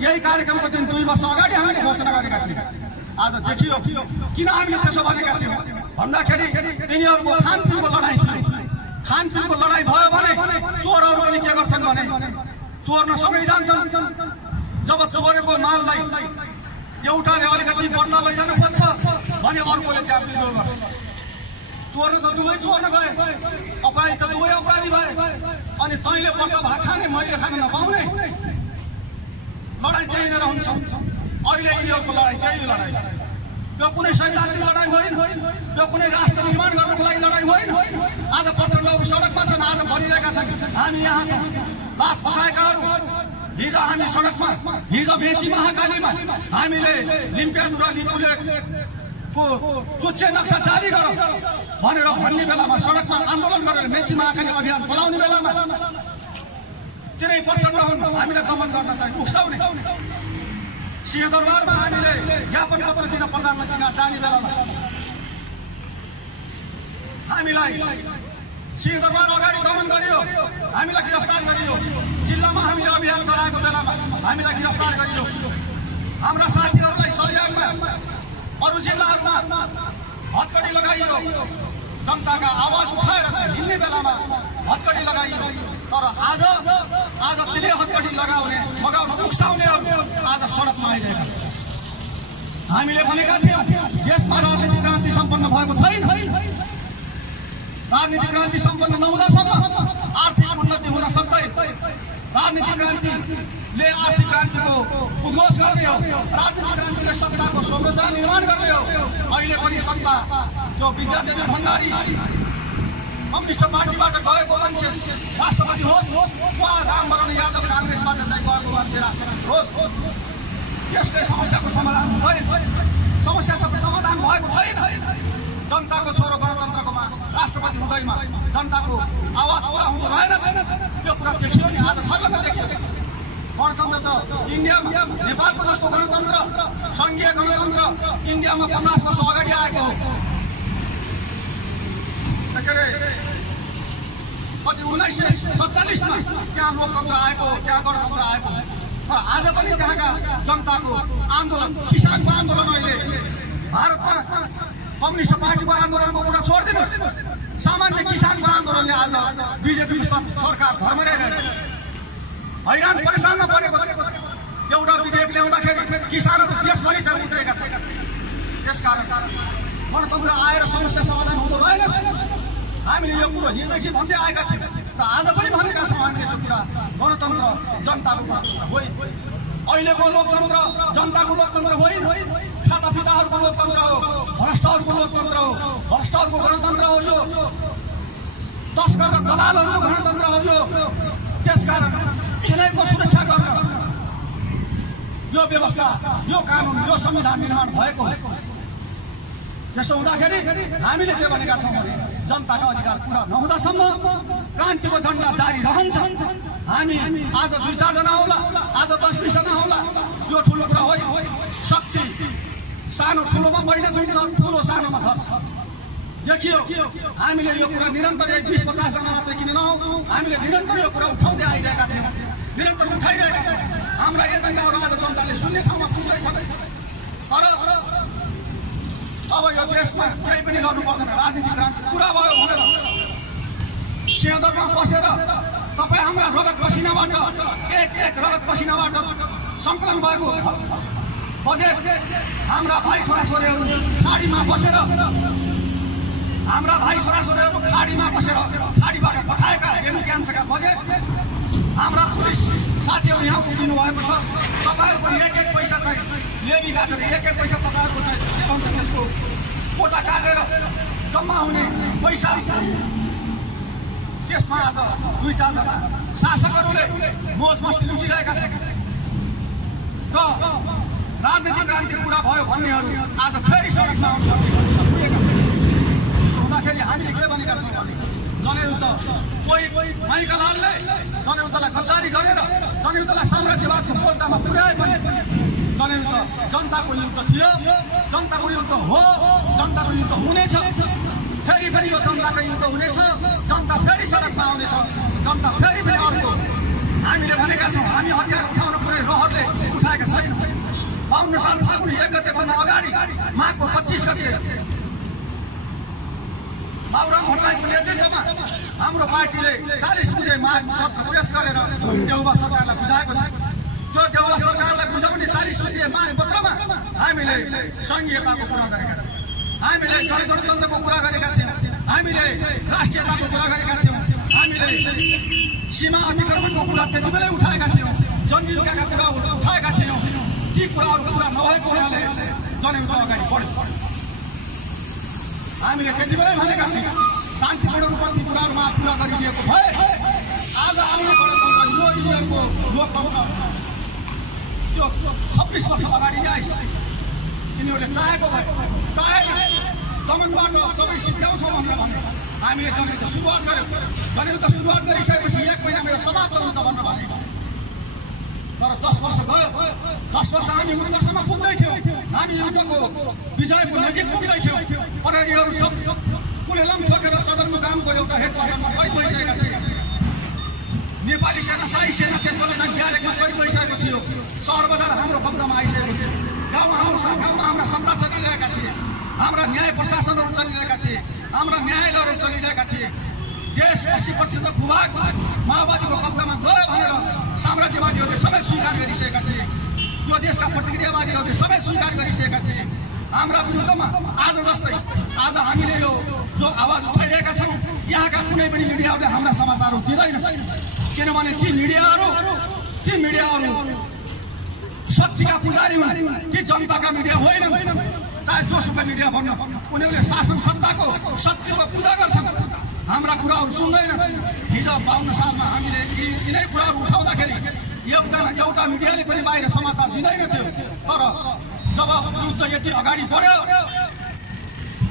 यही कार्यक्रमको दिन 2 वर्ष अगाडि हामीले घोषणा गरेका थियौँ। आज देखियो किन हामीले त्यसो भनेका थियौँ भन्दाखेरि यिनीहरूको खानपिनको लडाइँ थियो। खानपिनको लडाइँ भयो भने चोरहरू पनि के गर्छन् भने चोर्न सँगै जान्छन्। जब चोरेको माललाई एउटाले अलिकति बढ्न लैजान खोज्छ भने अर्कोले त्यहाँ विद्रोह गर्छ। चोर्न त दुवै चोर्न गए, अपराधी त दुवै अपराधी भए। अनि तैँले पर्दा भात खाने, मैले खान नपाउने, लडाइँ त्यहीँनिर हुन्छ। अहिले यिनीहरूको लडाइँ त्यही लडाइँ। यो कुनै सैद्धान्तिक लडाइँ होइन, यो कुनै राष्ट्र निर्माण गर्नको लागि लडाइँ होइन। आज प्रचण्डहरू सडकमा छन्, आज भनिरहेका छन् हामी यहाँ छौँ। लास पकाएकाहरू हिजो हामी सडकमा, हिजो मेची महाकालीमा हामीले लिम्पियानु र लिपुलेको चुच्चे नक्सा जारी गरौँ भनेर भन्ने बेलामा, सडकमा आन्दोलन गरेर मेची महाकाली अभियान चलाउने बेलामा तिनै प्रचण्ड हुन् हामीलाई दमन गर्न चाहिँ उक्साउने। सिंहदरबारमा हामीले ज्ञापन पत्र दिन प्रधानमन्त्री कहाँ जाने बेलामा हामीलाई सिंहदरबार अगाडि दमन गरियो, हामीलाई गिरफ्तार गरियो। जिल्लामा हामीले अभियान चलाएको बेलामा हामीलाई गिरफ्तार गरियो। हाम्रा साथीहरूलाई सहयोगमा अरू जिल्लाहरूमा हतकडी लगाइयो। जनताका आवाज उठाएर हिँड्ने बेलामा हतकडी लगाइयो। तर आज तिनै हतकडी लगाउन उक्साउनेहरू आज सडकमा आइरहेका छन्। हामीले भनेका थियौँ देशमा राजनीतिक क्रान्ति सम्पन्न भएको छैन। राजनीतिक क्रान्ति सम्पन्न नहुँदासम्म आर्थिक उन्नति हुन सक्दैन। राजनीतिक क्रान्तिले आर्थिक क्रान्तिको उद्घोष गर्ने हो। राजनीतिक क्रान्तिले सत्ताको संरचना निर्माण गर्ने हो। अहिले पनि सत्ता यो विद्यादेवी भण्डारी कम्युनिस्ट पार्टीबाट गएको मान्छे राष्ट्रपति होस् वा रामवरण यादव काङ्ग्रेसबाट चाहिँ गएको मान्छे राष्ट्रपति होस्, त्यसले समस्याको समाधान हुँदैन। समस्याको समाधान भएको छैन। जनताको छोरो गणतन्त्रकोमा राष्ट्रपति हुँदैमा जनताको आवाज पुरा हुँदो रहेनछ। यो कुरा देखियो नि, आज सर्वमा देखियो। गणतन्त्र त इन्डियामा नेपालको जस्तो गणतन्त्र सङ्घीय गणतन्त्र इन्डियामा 50 वर्ष अगाडि आएको हो। के अरे कति 1947मा त्यहाँ लोकतन्त्र आएको, त्यहाँ गणतन्त्र आएको। तर आज पनि त्यहाँका जनताको आन्दोलन, किसानको आन्दोलन, अहिले भारतमा कम्युनिस्ट पार्टीको आन्दोलनको कुरा छोडिदिनुहोस्, सामान्य किसानको आन्दोलनले आज बिजेपीको सरकार धर्मरहेको हैरान परेशानमा परेको छ। एउटा विधेयक ल्याउँदाखेरि किसानहरू देशभरि चाहिँ उत्रेका छन्। त्यसकारण गणतन्त्र आएर समस्या समाधान हुँदो रहेनछ। हामीले यो कुरो हिजोदेखि भन्दै आएका थियौँ र आज पनि भनेका छौँ। हामीले त्यो कुरा गणतन्त्र जनताको गणतन्त्र होइन। अहिलेको लोकतन्त्र जनताको लोकतन्त्र होइन, खातापिताहरूको लोकतन्त्र हो, भ्रष्टहरूको लोकतन्त्र हो, भ्रष्टहरूको गणतन्त्र हो यो, तस्कर र दलालहरूको गणतन्त्र हो यो। त्यसकारण कुनैको सुरक्षा गर्न यो व्यवस्था, यो कानुन, यो संविधान निर्माण भएको हो। त्यसो हुँदाखेरि हामीले के भनेका छौँ भने जनताका अधिकार पुरा नहुँदासम्म क्रान्तिको झन्डा जारी रहन्छ। हामी आज 2-4 जना होला, आज 10-20 जना होला, यो ठुलो कुरा होइन। शक्ति सानो ठुलोमा परिणत हुन्छ, ठुलो सानोमा खर्च देखियो। हामीले यो कुरा निरन्तर 20-50 जना मात्रै किन नहौँ, हामीले निरन्तर यो कुरा उठाउँदै आइरहेका थियौँ, निरन्तर उठाइरहेका छौँ। हाम्रा एजेन्डाहरू आज जनताले सुन्ने ठाउँमा पुग्दैछ। तर अब यो देशमा केही पनि गर्नु पर्दैन, राजनीतिक क्रान्ति पुरा भयो भनेर सिंहदरबारमा बसेर तपाईँ हाम्रा रगत पसिनाबाट एक रगत पसिनाबाट सङ्कलन भएको बजेट हाम्रा भाइ छोराछोरीहरू खाडीमा बसेर खाडीबाट पठाएका एमटिएनसीका बजेट हाम्रा पुलिस साथीहरू यहाँ उभिनु भएको छ। तपाईँहरू पनि एक पैसा चाहिँ लेबी काटेर एक पैसा तपाईँहरूको चाहिँ त्यसको कोटा काटेर जम्मा हुने पैसा त्यसमा आज 2-4 जना शासकहरूले मोज मस्ती लुटिरहेका छन् र राजनीतिक क्रान्ति पुरा भयो भन्नेहरू आज फेरि सडकमा पुगेका छन्। त्यसो हुँदाखेरि हामीले के भनेका छौँ भने जनयुद्ध कोही माइका लालले जनयुद्धलाई गद्दारी गरेर जनयुद्धलाई साम्राज्यवादको पोल्टामा पुर्याए पनि जनयुद्ध जनताको युद्ध थियो, जनताको युद्ध हो, जनताको युद्ध हुनेछ। फेरि यो जनताको युद्ध हुनेछ, जनता फेरि सडकमा आउनेछ, जनता फेरि अर्को। हामीले भनेका छौँ हामी हतियार उठाउन कुनै रहरले उठाएका छैन। 52 साल फागुन 1 गतेभन्दा अगाडि माघको 25 गते बाबुराम भट्टराईको नेतृत्वमा हाम्रो पार्टीले 40 बुँदे माग पत्र पेश गरेर देउबा सरकारलाई बुझाएको छ। त्यो देउबा सरकारलाई बुझाउने 40 बुँदे माग पत्रमा हामीले सङ्घीयताको कुरा गरेका थियौँ, हामीले गणतन्त्रको कुरा गरेका थियौँ, हामीले राष्ट्रियताको कुरा गरेका थियौँ, हामीले सीमा अतिक्रमणको कुरा त्यति बेलै उठाएका थियौँ, जनजीविकाका कुरा उठाएका थियौँ। ती कुराहरू पुरा नभएको हुनाले जनयुद्ध अगाडि बढ्यो। हामीले त्यति बेलै भनेका थियौँ शान्तिपूर्ण रूपमा ती कुराहरूमा पुरा गरिदिएको भए आज हाम्रो गणतन्त्र यो इन्डियाको लोकतन्त्र त्यो 26 वर्ष अगाडि नै आइसक्यो। यिनीहरूले चाहेको भए चाहेन दमनबाट सबै सिद्ध्याउँछौँ भनेर भन्यो। हामीले जनयुद्ध सुरुवात गऱ्यौँ, जनयुद्ध सुरुवात गरिसकेपछि 1 महिनामा यो समाप्त हुन्छ भनेर भनेको। तर 10 वर्ष गयो, 10 वर्ष हामी उत्कर्षमा पुग्दै थियौँ, हामी युद्धको विजयको नजिक पुग्दै थियौँ। प्रहरीहरू सब कुलेलम ठोकेर सदरमुकामको एउटा हेडक्वार्टरमा कैद भइसकेका थिए। नेपाली सेना, शाही सेना त्यसबेला चाहिँ ग्यारेकमा कैद भइसकेको थियो। सहर बजार हाम्रो कब्जामा आइसकेको थियो। गाउँमा हाम्रा सत्ता चलिरहेका थिए, हाम्रा न्याय प्रशासनहरू चलिरहेका थिए, हाम्रा न्यायालयहरू चलिरहेका थिए। देश 80% भूभाग माओवादीको कब्जामा गयो भनेर साम्राज्यवादीहरूले सबै स्वीकार गरिसकेका थिए। यो देशका प्रतिक्रियावादीहरूले सबै स्वीकार गरिसकेका थिए। हाम्रा विरुद्धमा आज जस्तै आज हामीले यो जो आवाज उठाइरहेका छौँ, यहाँका कुनै पनि मिडियाहरूले हाम्रा समाचारहरू दिँदैन। किनभने ती मिडियाहरू शक्तिका पुजारी हुन्, ती जनताका मिडिया होइनन्। चाहे जोसुकै मिडिया भन्नु, उनीहरूले शासन सत्ताको सत्यको पूजा गर्छन्, हाम्रा कुराहरू सुन्दैन। हिजो 52 सालमा हामीले यिनै कुराहरू उठाउँदाखेरि एउटा मिडियाले पनि बाहिर समाचार दिँदैन थियो। तर जब युद्ध यति अगाडि बढ्यो,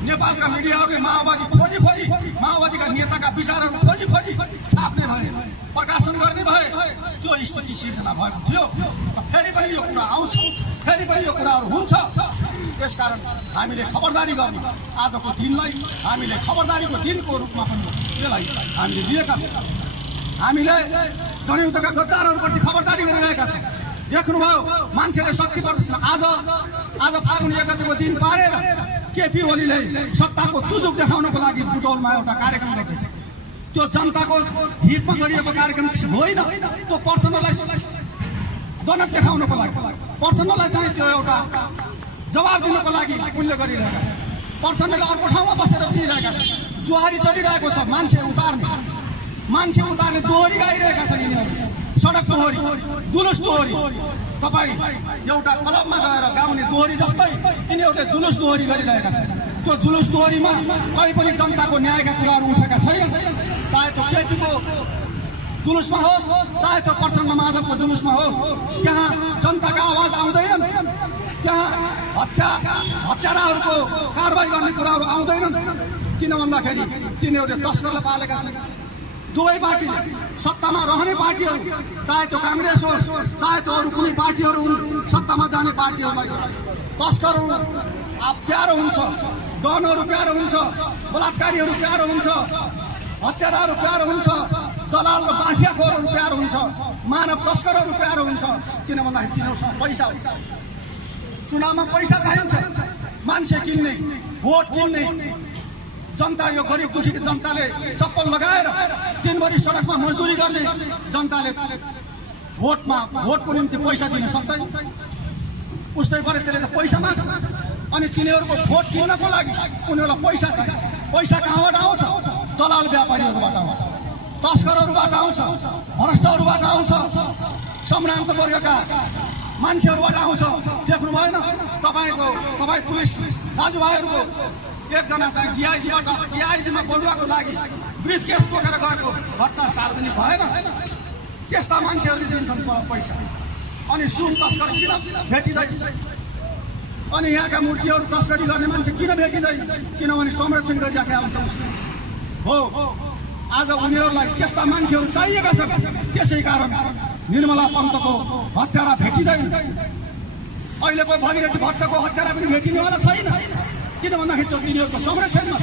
नेपालका मिडियाहरूले माओवादी खोजी माओवादीका नेताका विचारहरू खोजी छाप्ने भए, प्रकाशन गर्ने भए, त्यो स्थिति सिर्जना भएको थियो। फेरि पनि यो कुरा आउँछ, फेरि पनि यो कुराहरू हुन्छ। त्यसकारण हामीले खबरदारी गर्ने, आजको दिनलाई हामीले खबरदारीको दिनको रूपमा पनि यसलाई हामीले लिएका छौँ। हामीले जनयुद्धका गद्दारहरूप्रति खबरदारी गरिरहेका छौँ। देख्नुभयो मान्छेले शक्ति प्रदर्शन आज फागुन 1 गतेको दिन पारेर केपी ओलीले सत्ताको तुजुक देखाउनको लागि बुटौलमा एउटा कार्यक्रम गरेको छ। त्यो जनताको हितमा गरिएको कार्यक्रम होइन, त्यो प्रचण्डलाई दनक देखाउनको लागि, प्रचण्डलाई चाहिँ त्यो एउटा जवाब दिनको लागि उनले गरिरहेका छ। प्रचण्डले अर्को ठाउँमा बसेर दिइरहेका छ, जुहारी चलिरहेको छ, मान्छे उतार्ने दोहोरी गाइरहेका छन् यिनीहरू, सडक दोहोरी, जुलुस दोहोरी। तपाईँ एउटा क्लबमा गएर गाउने दोहोरी जस्तै यिनीहरूले जुलुस दोहोरी गरिरहेका छन्। त्यो जुलुस दोहोरीमा कहीँ पनि जनताको न्यायका कुराहरू उठेका छैनन्। चाहे त्यो केपीको जुलुसमा होस्, चाहे त्यो प्रचण्ड माधवको जुलुसमा होस्, त्यहाँ जनताका आवाज आउँदैनन्, त्यहाँ हत्याराहरूको कारवाही गर्ने कुराहरू आउँदैनन्। किन भन्दाखेरि तिनीहरूले तस्करलाई पालेका छन्। दुवै पार्टी सत्तामा रहने पार्टीहरू, चाहे त्यो काङ्ग्रेस होस्, चाहे त्यो अरू कुनै पार्टीहरू हुन्, सत्तामा जाने पार्टीहरूलाई तस्करहरू प्यारो हुन्छ, गनहरू प्यारो हुन्छ, बलात्कारीहरू प्यारो हुन्छ, हत्याराहरू प्यारो हुन्छ, दलाल र माफियाखोरहरू प्यारो हुन्छ, मानव तस्करहरू प्यारो हुन्छ। किन भन्दाखेरि तिनीहरूसँग पैसा हुन्छ, चुनावमा पैसा चाहिन्छ, मान्छे किन्ने, भोट किन्ने। जनता यो गरिब दुखी जनताले चप्पल लगाएर दिनभरि सडकमा मजदुरी गर्ने जनताले भोटको निम्ति पैसा दिन सक्दैन। उस्तै गरे त्यसले त पैसा माग्छ, अनि तिनीहरूको भोट किन्नको लागि उनीहरूलाई पैसा चाहिन्छ। पैसा कहाँबाट आउँछ? दलाल व्यापारीहरूबाट आउँछ, तस्करहरूबाट आउँछ, भ्रष्टहरूबाट आउँछ, सम्भ्रान्त वर्गका मान्छेहरूबाट आउँछ। देख्नु भएन तपाईँ पुलिस दाजुभाइहरूको एकजना चाहिँ डिआइजीमा बढुवाको लागि ब्रिफ केस बोकेर गएको घटना सार्वजनिक भएन। त्यस्ता मान्छेहरूले दिन्छन् पैसा। अनि सुन तस्कर किन भेटिँदैन? अनि यहाँका मूर्तिहरू तस्करी गर्ने मान्छे किन भेटिँदैन? किनभने संरक्षण गरिराखेका हुन्छ उसले। हो, आज उनीहरूलाई त्यस्ता मान्छेहरू चाहिएका छन्। त्यसै कारण निर्मला पन्तको हत्यारा भेटिँदैन। अहिलेको भगीरथी भट्टको हत्यारा पनि भेटिनेवाला छैन। किन भन्दाखेरि त्यो तिनीहरूको संरक्षणमा।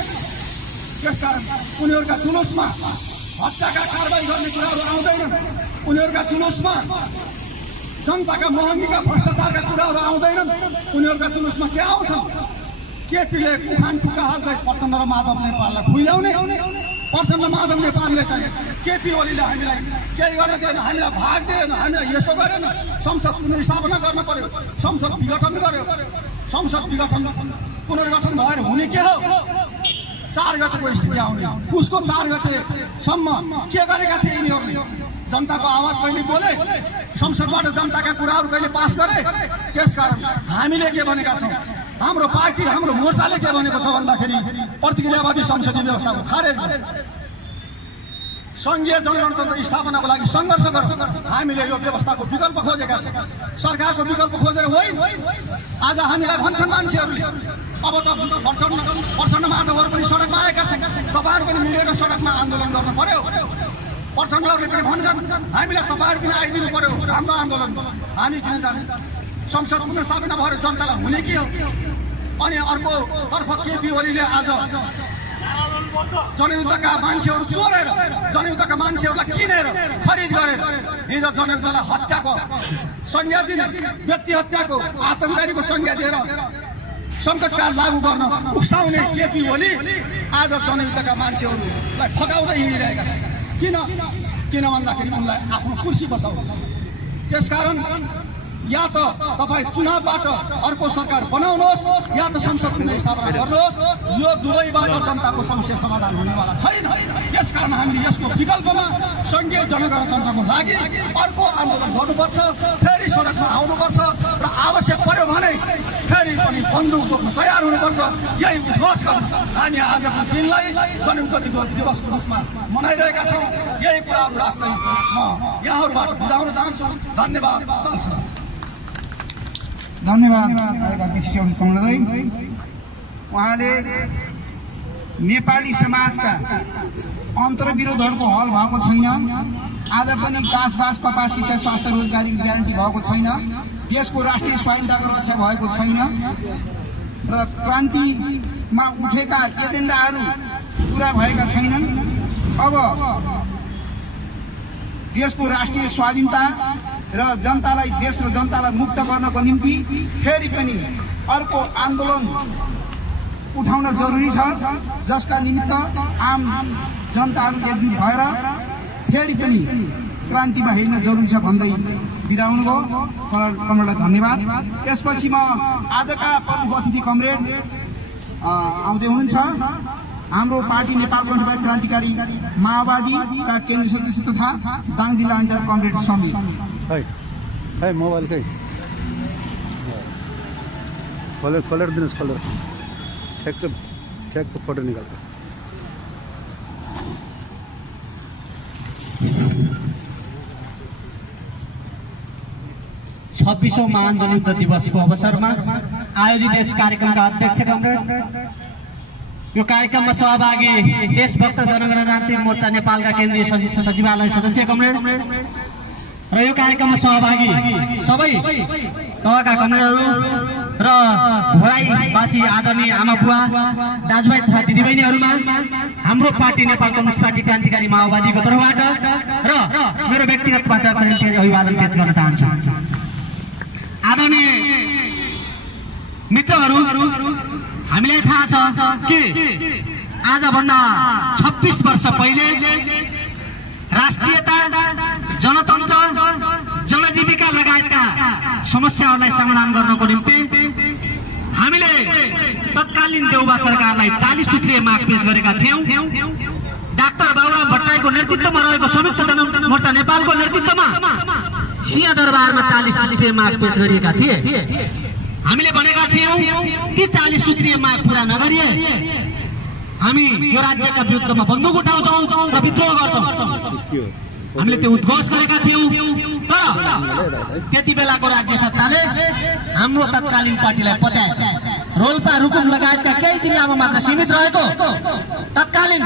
त्यसकारण उनीहरूका जुलुसमा हत्याका कारवाही गर्ने कुराहरू आउँदैनन्। उनीहरूका जुलुसमा जनताका महँगीका भ्रष्टाचारका कुराहरू आउँदैनन्। उनीहरूका जुलुसमा के आउँछ? केपीले उखान फुका हाल्दै प्रचण्ड र माधव नेपाललाई फुइल्याउने, प्रचण्ड माधव नेपालले चाहिँ केपी ओलीले हामीलाई केही गर्न दिएन, हामीलाई भाग दिएन, हामीलाई यसो गरेन, संसद पुनर्स्थापना गर्न पर्यो, संसद विघटन गर्यो। संसद विघटन पुनर्गठन भएर हुने के हो? 4 गतेको स्थिति आउने, उसको 4 गतेसम्म के गरेका थिए यिनीहरूले? जनताको आवाज कहिले बोले, संसदबाट जनताका कुराहरू कहिले पास गरे? त्यसकारण हामीले के भनेका छौँ, हाम्रो पार्टी हाम्रो मोर्चाले के भनेको छ भन्दाखेरि प्रतिक्रियावादी संसदीय व्यवस्थाको खारेज गरे, सङ्घीय जनगणतन्त्र स्थापनाको लागि सङ्घर्ष गर्छ। हामीले यो व्यवस्थाको विकल्प खोजेका छौँ, सरकारको विकल्प खोजेर होइन। आज हामीलाई भन्छन् मान्छेहरूले, अब त प्रचण्ड माधवहरू पनि सडकमा आएका छन्, तपाईँहरू पनि मिलेर सडकमा आन्दोलन गर्नु पर्यो। प्रचण्डहरूले पनि भन्छन् हामीलाई तपाईँहरू पनि आइदिनु पर्यो हाम्रो आन्दोलन। हामी किन जाने? संसद पुनर्स्थापना भएर जनतालाई हुने के हो? अनि अर्कोतर्फ केपी ओलीले आज जनयुद्धका मान्छेहरू चोरेर, जनयुद्धका मान्छेहरूलाई किनेर खरिद गरेर हिजो जनयुद्धलाई हत्याको संज्ञा दिने, व्यक्ति हत्याको, आतङ्कवादीको संज्ञा दिएर सङ्कटकाल लागू गर्न उक्साउने केपी ओली आज जनयुद्धका मान्छेहरूलाई फकाउँदै हिँडिरहेका छन्। किन भन्दाखेरि उनलाई आफ्नो कुर्सी बचाउँछ। त्यसकारण या त तपाईँ चुनावबाट अर्को सरकार बनाउनुहोस्, या त संसद पुनर्स्थापना गर्नुहोस्। यो दुवैबाट जनताको समस्या समाधान हुनेवाला छैन। यसकारण हामीले यसको विकल्पमा सङ्घीय जनगणतन्त्रको लागि अर्को आन्दोलन गर्नुपर्छ, फेरि सडकमा आउनुपर्छ र आवश्यक पर्यो भने फेरि पनि बन्दुक बोक्न तयार हुनुपर्छ। यही उद्घोष गर्नु हामी आजको दिनलाई जनयुद्ध दिवसको रूपमा मनाइरहेका छौँ। यही कुराहरू राख्दै म यहाँहरूबाट बिदा हुन चाहन्छु। धन्यवाद। धन्यवाद विशिष्ट कमलदाई। उहाँले नेपाली समाजका अन्तर्विरोधहरूको हल भएको छैन। आज पनि बास कपास शिक्षा स्वास्थ्य रोजगारी ग्यारेन्टी भएको छैन। देशको राष्ट्रिय स्वाधीनताको रक्षा भएको छैन र क्रान्तिमा उठेका एजेन्डाहरू पुरा भएका छैनन्। अब देशको राष्ट्रिय स्वाधीनता र जनतालाई देश र जनतालाई मुक्त गर्नको निम्ति फेरि पनि अर्को आन्दोलन उठाउन जरुरी छ, जसका निमित्त आम जनताहरू एकजुट भएर फेरि पनि क्रान्तिमा हेर्न जरुरी छ भन्दै बिदा हुनुभयो। कमरेडलाई धन्यवाद। त्यसपछि म आजका प्रमुख अतिथि कमरेड आउँदै हुनुहुन्छ। हाम्रो पार्टी नेपाल कम्युनिस्ट क्रान्तिकारी माओवादीका केन्द्रीय सदस्य तथा दाङ जिल्ला अञ्चल कमरेड समीर। मोबाइल खै खोलेर दिनुहोस्, खोलेर ठ्याक्क फोटो निकाल्छ। छब्बीसौं महान जनयुद्ध दिवसको अवसरमा आयोजित यस कार्यक्रमका अध्यक्ष कमरेड, यो कार्यक्रममा सहभागी देशभक्त जनगणनान्त्रिक मोर्चा नेपालका केन्द्रीय सचिवालय सदस्य कमरेड र यो कार्यक्रममा सहभागी सबै तहका कमरेडहरू र भोराईवासी आदरणीय आमा बुवा दाजुभाइ तथा दिदीबहिनीहरूमा हाम्रो पार्टी नेपाल कम्युनिस्ट पार्टी क्रान्तिकारी माओवादीको तर्फबाट र मेरो व्यक्तिगतबाट क्रान्तिकारी अभिवादन पेश गर्न चाहन्छु। आदरणीय मित्रहरू, हामीलाई थाहा छ कि आजभन्दा 26 वर्ष पहिले राष्ट्रियता, जनतन्त्र, जनजीविका लगायतका समस्याहरूलाई समाधान गर्नको निम्ति हामीले तत्कालीन देउबा सरकारलाई 40 सूत्रीय माग पेश गरेका थियौं। डाक्टर बाबुराम भट्टराईको नेतृत्वमा रहेको संयुक्त जनमोर्चा नेपालको नेतृत्वमा सिंहदरबारमा 40 सूत्रीय माग पेश गरिएका थिए। हामीले भनेका थियौं कि 40 सूत्रीय माग पूरा नगरिए हामी यो राज्यका विरुद्धमा बन्दुक उठाउँछौं र विद्रोह गर्छौं। हामीले त्यो उद्घोष गरेका थियौं, तर त्यति बेलाको राज्य सत्ताले हाम्रो तत्कालीन पार्टीलाई पत्याए। रोल्पा, रुकुम लगायतका केही जिल्लामा मात्र सीमित रहेको तत्कालीन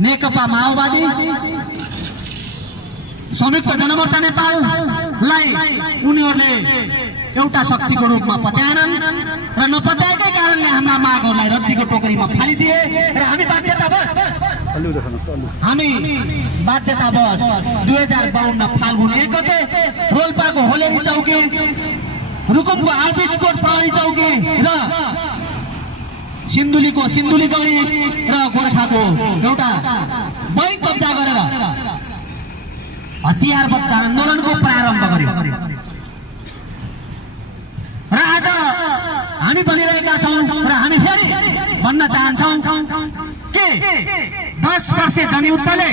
नेकपा माओवादी संयुक्त जनमोर्चा नेपाललाई उनीहरूले एउटा शक्तिको रूपमा पत्याएनन् र नपत्याएकै कारणले हाम्रा मागहरूलाई रद्दीको टोकरीमा फालिदिए र हामी बाध्यतावश 2052 फाल्गुन 1 गते रोल्पाको होलेरी चौकी, रुकुमको आर्टिस्टकोट प्रहरी चौकी र सिन्धुलीको सिन्धुलीगढी र गोर्खाको एउटा बैङ्क कब्जा गरेर हतियारबद्ध आन्दोलनको प्रारम्भ गर्यो। र आज हामी भनिरहेका छौं र हामी फेरि भन्न चाहन्छौं कि 10 वर्षे जनयुद्धले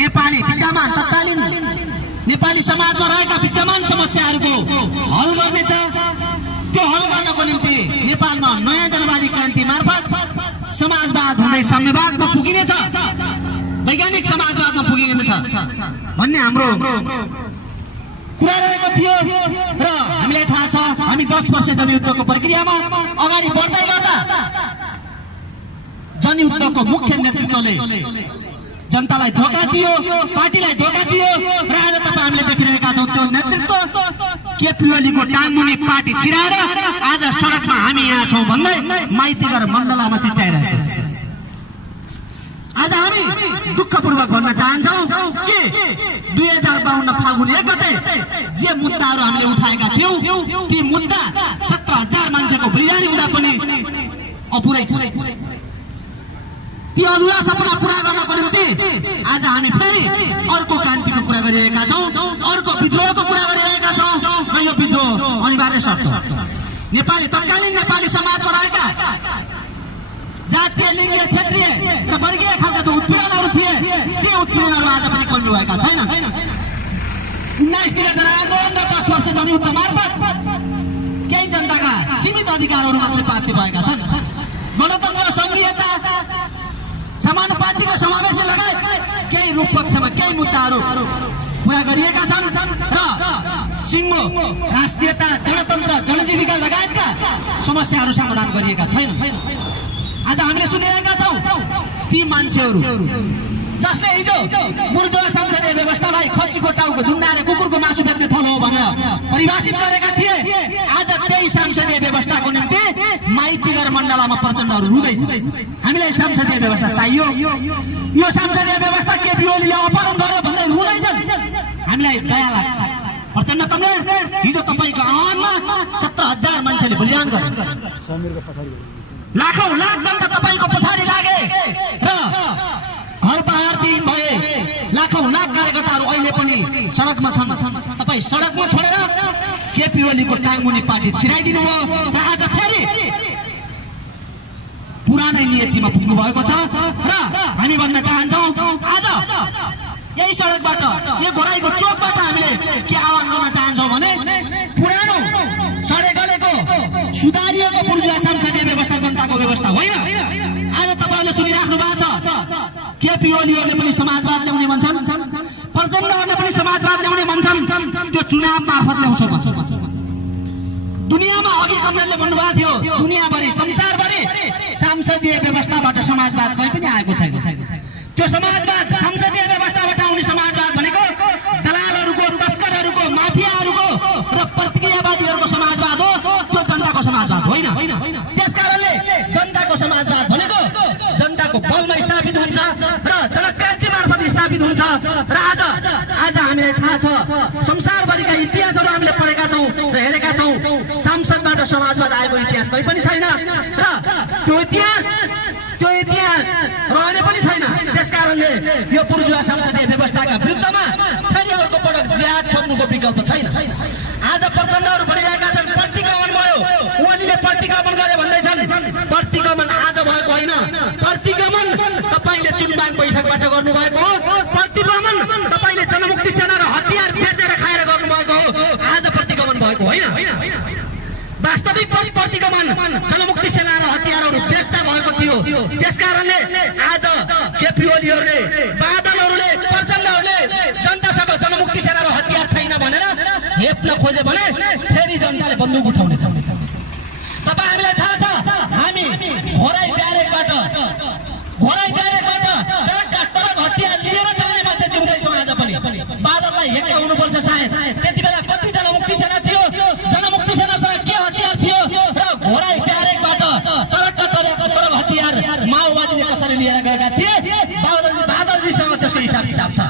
नेपाली विद्यमान तत्कालीन नेपाली समाजमा रहेका विद्यमान समस्याहरूको हल गर्नेछ। त्यो हल गर्नको निम्ति नेपालमा नयाँ जनवादी क्रान्ति मार्फत समाजवाद हुँदै साम्यवादमा पुगिनेछ, वैज्ञानिक समाजवादमा पुगिनेछ भन्ने हाम्रो कुरा रहेको थियो। र हामीलाई थाहा छ हामी 10 वर्ष जनयुद्धको प्रक्रियामा अगाडि बढ्दै गर्दा जनयुद्धको मुख्य नेतृत्वले जनतालाई धोका दियो, पार्टीलाई धोका दियो र आज तपाईँ हामीले देखिरहेका छौँ त्यो नेतृत्व केपी ओलीको टाङमुनि पार्टी छिराएर आज सडकमा हामी यहाँ छौँ भन्दै माइतीघर मण्डलामा चिच्याइरहेको। आज हामी दुःखपूर्वक भन्न चाहन्छौं कि 2052 फाल्गुन 1 गते जे मुद्दाहरू हामीले उठाएका थियौं ती मुद्दा 17,000 मान्छेको बलिदानी हुँदा पनि अपुरै छ। ती अधुरा सपना पूरा गर्नको निम्ति आज हामी फेरि अर्को क्रान्तिको कुरा गरिरहेका छौं, अर्को विद्रोहको कुरा गरिरहेका छौं र यो विद्रोह अनिवार्य शर्त नेपाली तत्कालीन नेपाली समाजमा रहेका जातीय, लिङ्गीय, क्षेत्रीय र वर्गीय खालका जो उत्पीडनहरू थिए ती उत्पीडनहरू आज पनि कम भएका छैनन्। 19 तिर जनआन्दोलन र 10 वर्ष जनयुद्ध मार्फत केही अधिकारहरू मात्रै प्राप्ति भएका छन्। गणतन्त्र, संघीयता, समानुपातिक समावेशी लगायत केही रूपपक्षमा केही मुद्दाहरू पूरा गरिएका छन् र सिङ्गो राष्ट्रियता, जनतन्त्र, जनजीविका लगायतका समस्याहरू समाधान गरिएका छैन। आज हामीले सुनिरहेका छौँ ती मान्छेहरू जसले हिजो बुर्जुवा संसदीय व्यवस्थालाई खसीको टाउको झुन्डाएर कुकुरको मासु बेच्ने थलो हो भनेर परिभाषित गरेका थिए। आज त्यही संसदीय व्यवस्थाको निम्ति माइतीगर मण्डलामा प्रचण्डहरू रुँदैछ। हामीलाई संसदीय व्यवस्था चाहियो, यो संसदीय व्यवस्था केपी ओलीले अपहरण गर्यो भन्दै रुँदैछन्। हामीलाई दया लाग्छ। प्रचण्ड कमरेड, हिजो तपाईँको आह्वानमा 17,000 मान्छेले बलिदान गरे, लाखौं लाख जनता तपाईँको पछाडि लागे र हर पहाड दिन भए। लाखौं लाख कार्यकर्ताहरू अहिले पनि सडकमा छन्। तपाईँ सडकमा छोडेर केपी ओलीको टाङमुनि पार्टी छिराइदिनु भयो र आज फेरि पुरानै नियतिमा पुग्नु भएको छ। र हामी भन्न चाहन्छौँ आज यही सडकबाट, यो घोराइको चोकबाट हामीले के आह्वान गर्न चाहन्छौँ भने पुरानो सडे गलेको सुधारिएको बुर्जुवा संसदीय व्यवस्था जनताको व्यवस्था होइन। आज तपाईँहरूले सुनिराख्नु भएको छ केपी ओलीहरूले पनि समाजवाद ल्याउने भन्छन्, प्रचण्डहरूले पनि समाजवाद ल्याउने भन्छन्। त्यो चुनाव मार्फत ल्याउँछौँ भन्छ। दुनियाँमा अघि कमरेडले भन्नुभएको थियो दुनियाँभरि संसारभरि संसदीय व्यवस्थाबाट समाजवाद कहीँ पनि आएको छैन। त्यो समाजवाद, संसदीय व्यवस्थाबाट आउने समाजवाद भनेको दलालहरूको, तस्करहरूको, माफियाहरूको र प्रतिक्रियावादीहरूको समाजवाद हो। त्यो जनताको समाजवाद होइन। त्यसकारणले जनताको समाजवाद भनेको जनताको बलमा स्थापित हुन्छ र जनक्रान्ति मार्फत स्थापित हुन्छ। र आज हामीलाई थाहा छ, संसारभरिका इतिहासहरू हामीले पढेका छौँ र हेरेका छौँ, संसदबाट समाजवाद आएको इतिहास कहीँ पनि छैन र त्यो इतिहास रहने पनि छैन। त्यसकारणले यो बुर्जुवा संसदीय व्यवस्थाका विरुद्धमा फेरि अर्को पटक ज्याद छोड्नुको विकल्प छैन। आज प्रचण्डहरू भनिरहेका छन् प्रतिगमन भयो, ओलीले प्रतिगमन गरे भन्दैछन्। प्रतिगमन आज भएको होइन, प्रतिगमन तपाईँले चुनाव बैठकबाट गर्नुभएको हो। प्रतिगमन तपाईँले जनमुक्ति सेना र हतियार बेचेर खाएर गर्नुभएको हो। आज प्रतिगमन भएको होइन। वास्तविक प्रतिगमन जनमुक्ति सेना र हतियारहरू बेच्दा भएको थियो। त्यसकारणले आज केपी ओलीहरूले, बादलहरूले, प्रचण्डहरूले जनतासँग जनमुक्ति सेना र हतियार छैन भनेर हेप्न खोजे भने फेरि जनताले बन्दुक उठाउनेछ। तपाईँ हामीलाई थाहा छ, हामी घोराइ ब्यारेकबाट तरक हतियार लिएर जाने मान्छे जिउँदैछौँ। आज पनि बादललाई हेक्का हुनुपर्छ सायद। त्यति बेला कति जनमुक्ति सेना थियो, जनमुक्ति सेनासँग के हतियार थियो र घोराइ ब्यारेकबाट तरक हतियार माओवादीले कसरी लिएर गएका थिए, बादलजीसँग त्यसको हिसाब किताब छ।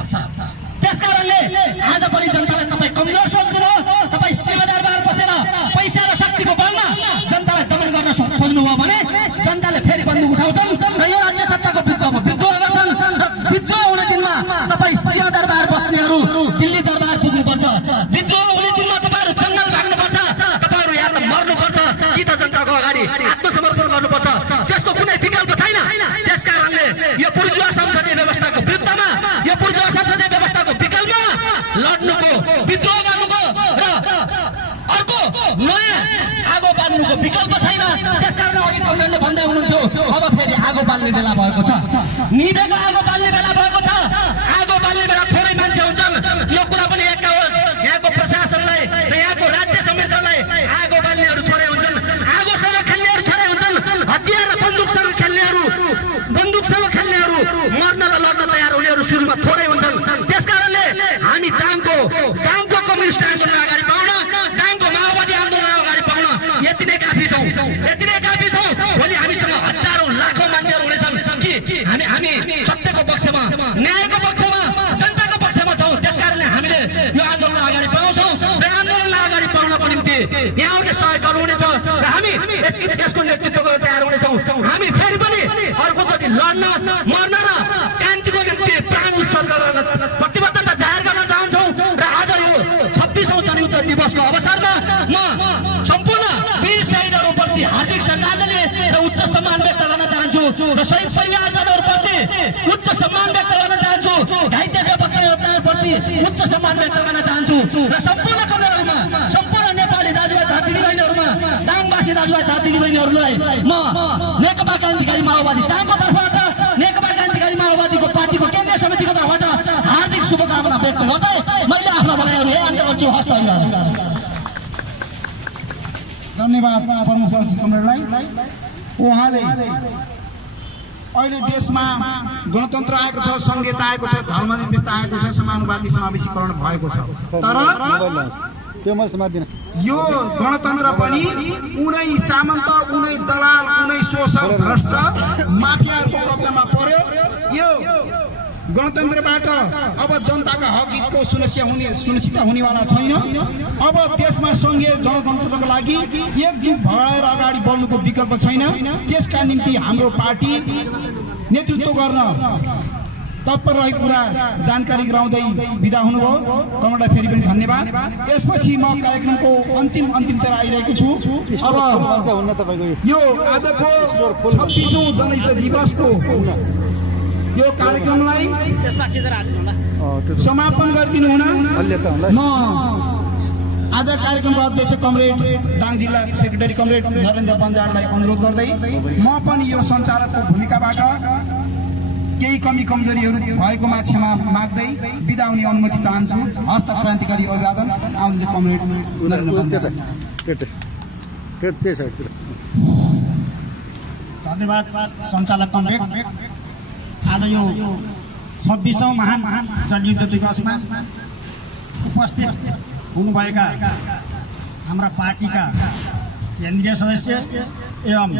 त्यसकारणले आज पनि जनतालाई तपाईँ कमजोर सोच्नुभयो। तपाईँ सिंहदरबार बसेर पैसा र शक्तिको बलमा जनतालाई दमन गर्न खोज्नुभयो भने जनताले फेरि बन्दुक उठाउँछन् र यो राज्य सत्ताको विरुद्धमा विद्रोह गर्छन्। र विद्रोह हुने दिनमा तपाईँ सिंहदरबार बस्नेहरू दिल्ली दरबार पुग्नुपर्छ। विद्रोह हुने दिनमा तपाईँहरू जङ्गल भाग्नुपर्छ। तपाईँहरू या त मर्नुपर्छ कि त जनताको अगाडि आत्मसमर्पण गर्नुपर्छ। त्यसको कुनै विकल्प छैन। त्यसकारणले यो बुर्जुवा संसदीय व्यवस्थाको विरुद्धमा, यो बुर्जुवा संसदीय व्यवस्थाको विकल्पमा लड्नुको, विद्रोह गर्नुको र अर्को नयाँ आगो बाल्नुको विकल्प छैन। त्यसकारण अघि कमरेडले भन्दै हुनुहुन्थ्यो अब फेरि आगो बाल्ने बेला भएको छ, निभेको आगो बाल्ने बेला भएको छ। आगो बाल्ने बेला थोरै मान्छे हुन्छन्, यो कुरा पनि एकता होस्। यहाँको प्रशासनलाई र यहाँको राज्य संरक्षणलाई आगो बाल्नेहरू थोरै हुन्छन्, आगोसँग खेल्नेहरू थोरै हुन्छन्। हतियार र बन्दुकसँग खेल्नेहरू मर्न र लड्न तयार हुनेहरू सुरुमा थोरै हुन्छन्। त्यसकारणले हामी दाङको कम्युनिस्ट आन्दोलन अगाडि पाउन, दाङको माओवादी आन्दोलन अगाडि पाउन यति नै काफी छौँ। भोलि हामीसँग हजारौँ लाखौँ मान्छेहरू हुनेछन् कि हामी सत्यको पक्षमा, न्यायको पक्षमा, जनताको पक्षमा छौँ। त्यसकारणले हामीले यो आन्दोलन अगाडि पाउँछौँ र आन्दोलनलाई अगाडि पाउनको निम्ति यहाँहरूले सहयोग गर्नुहुनेछ र हामी यसको नेतृत्व गर्न तयार हुनेछौँ। हामी फेरि पनि अर्कोचोटि लड्न, मर्न र क्रान्तिको निम्ति प्राण उत्सर्ग गर्न प्रतिबद्धता जाहेर गर्न चाहन्छौँ। र आज यो 26औं जनयुद्ध दिवसको अवसरमा म सम्पूर्ण वीर शहीदहरूप्रति हार्दिक श्रद्धाञ्जली र उच्च सम्मान व्यक्त गर्न चाहन्छु र शहीद परिवारजनहरूप्रति उच्च सम्मान व्यक्त गर्न चाहन्छु। घाइते बेपत्ता योद्धाहरूप्रति उच्च सम्मान व्यक्त गर्न चाहन्छु र सम्पूर्ण कमरेडहरूमा, सम्पूर्ण नेपाली दाजुभाइ दिदीबहिनीहरूमा, दाङवासी दाजुभाइ दिदीबहिनीहरूलाई म नेकपा क्रान्तिकारी माओवादी ताको तर्फबाट नेकपा क्रान्तिकारी माओवादीको पार्टीको केन्द्रीय समितिको तर्फबाट हार्दिक शुभकामना व्यक्त गर्दै मैले आफ्नो भनाइहरू यही अन्त्य गर्छु। हस्त धन्यवाद प्रमुख कमरेडलाई। उहाँले अहिले देशमा गणतन्त्र आएको छ, संहिता आएको छ, धर्मनिरपेक्षता आएको छ, समानुपाती समावेशीकरण भएको छ। तर यो गणतन्त्र पनि उनै सामन्त, उनै दलाल, उनै शोषक भ्रष्ट माफियाहरूको कब्जामा पर्यो। यो गणतन्त्रबाट अब जनताका हक हितको सुनिश्चित हुनेवाला छैन। अब देशमा संघीय गणतन्त्रको लागि एकजुट भएर अगाडि बढ्नुको विकल्प छैन। त्यसका निम्ति हाम्रो पार्टी नेतृत्व गर्न तत्पर रहेको कुरा जानकारी गराउँदै बिदा हुनुभयो। कमरेडलाई फेरि पनि धन्यवाद। यसपछि म कार्यक्रमको अन्तिमतिर आइरहेको छु। अब यो आजको 26औं जनयुद्ध दिवसको यो कार्यक्रमलाई समापन गरिदिनु हुन म आज कार्यक्रमको अध्यक्ष कमरेड दाङ जिल्ला सेक्रेटरी कमरेड नरेन्द्र बन्जाललाई अनुरोध गर्दै म पनि यो सञ्चालकको भूमिकाबाट केही कमी कमजोरीहरू भएकोमा क्षमा माग्दै बिदा हुने अनुमति चाहन्छु। हस्त क्रान्तिकारी अभिवादन। आउँदै कमरेड नरेन्द्र बन्जाल। धन्यवाद सञ्चालक कमरेड। आज यो 26औं महान जनयुद्ध दिवसमा उपस्थित हुनुभएका हाम्रा पार्टीका केन्द्रीय सदस्य एवं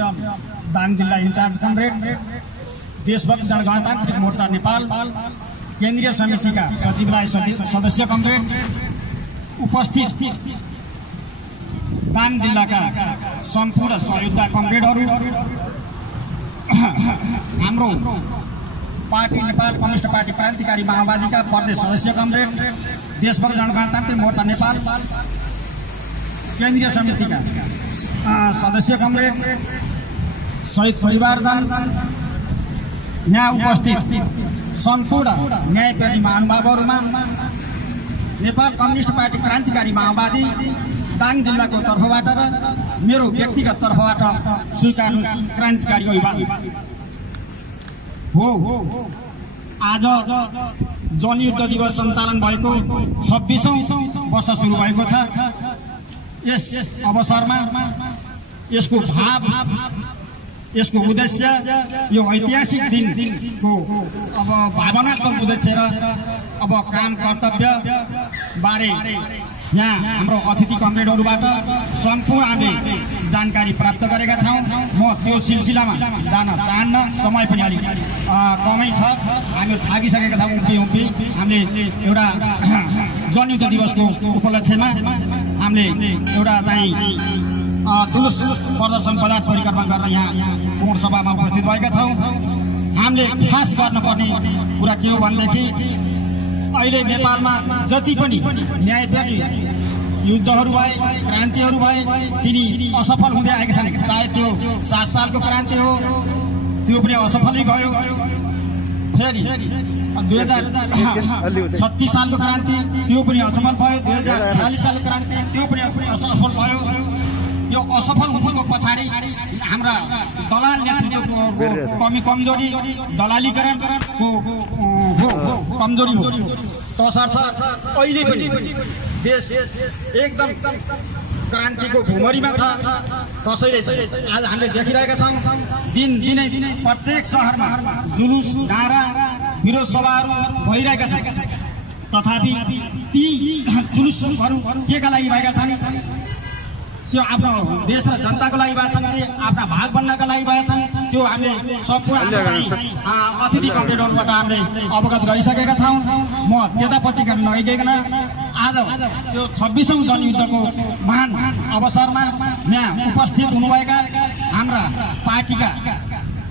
दाङ जिल्ला इन्चार्ज कमरेड, देशभक्त जनगणतान्त्रिक मोर्चा नेपाल केन्द्रीय समितिका सचिवालय सदस्य कमरेड, उपस्थित दाङ जिल्लाका सम्पूर्ण सहयोगका कमरेडहरू, हाम्रो पार्टी नेपाल कम्युनिस्ट पार्टी क्रान्तिकारी माओवादीका प्रदेश सदस्य कमरेड, देशभक्त जनगणतान्त्रिक मोर्चा नेपाल केन्द्रीय समितिका सदस्य कमरेड, शहीद परिवारजन, यहाँ उपस्थित सम्पूर्ण न्यायप्रेमी महानुभावहरूमा नेपाल कम्युनिस्ट पार्टी क्रान्तिकारी माओवादी दाङ जिल्लाको तर्फबाट र मेरो व्यक्तिगत तर्फबाट स्वीकार्नु क्रान्तिकारी अभिवादन हो। आज जनयुद्ध दिवस सञ्चालन भएको 26औं वर्ष सुरु भएको छ। यस अवसरमा यसको भाव, यसको उद्देश्य, यो ऐतिहासिक दिनको अब भावनात्मक उद्देश्य र अब काम कर्तव्य बारे यहाँ हाम्रो अतिथि कमरेडहरूबाट सम्पूर्ण हामीले जानकारी प्राप्त गरेका छौँ। म त्यो सिलसिलामा जान चाहन्न, समय पनि अलिक कमै छ। हामीहरू थाकिसकेका छौँ। उम्पी हामीले एउटा जनयुद्ध दिवसको उपलक्ष्यमा हामीले एउटा चाहिँ जुलुस प्रदर्शन बजार परिक्रमा गरेर यहाँ पूर्ण सभामा उपस्थित भएका छौँ। हामीले खास गर्नुपर्ने कुरा के हो भनेदेखि अहिले नेपालमा जति पनि न्यायप्रेमी युद्धहरू भए, क्रान्तिहरू भए, तिनी असफल हुँदै आएका छन्। चाहे त्यो 7 सालको क्रान्ति हो, त्यो पनि असफलै भयो। फेरि 2036 सालको क्रान्ति, त्यो पनि असफल भयो। 2046 सालको क्रान्ति, त्यो पनि असफल भयो। यो असफल हुनुको पछाडि हाम्रा दलाल नेतृत्वको कमजोरी, दलालीकरणको कमजोरी हो। तसर्थ अहिले पनि देश एकदम क्रान्तिको भुमरीमा छ। त्यसैले आज हामीले देखिरहेका छौँ दिनै प्रत्येक सहरमा जुलुस, नारा, विरोध सभाहरू भइरहेका छन्। तथापि ती जुलुसहरू केका लागि भएका छन्? त्यो आफ्नो देश र जनताको लागि भएका छन् कि आफ्ना भाग बन्नका लागि भएका छन्? त्यो हामीले सम्पूर्ण अतिथि कमरेडहरूबाट हामीले अवगत गरिसकेका छौँ। म त्यतापट्टि नगइकन आज यो 26औं जनयुद्धको महान अवसरमा यहाँ उपस्थित हुनुभएका हाम्रा पार्टीका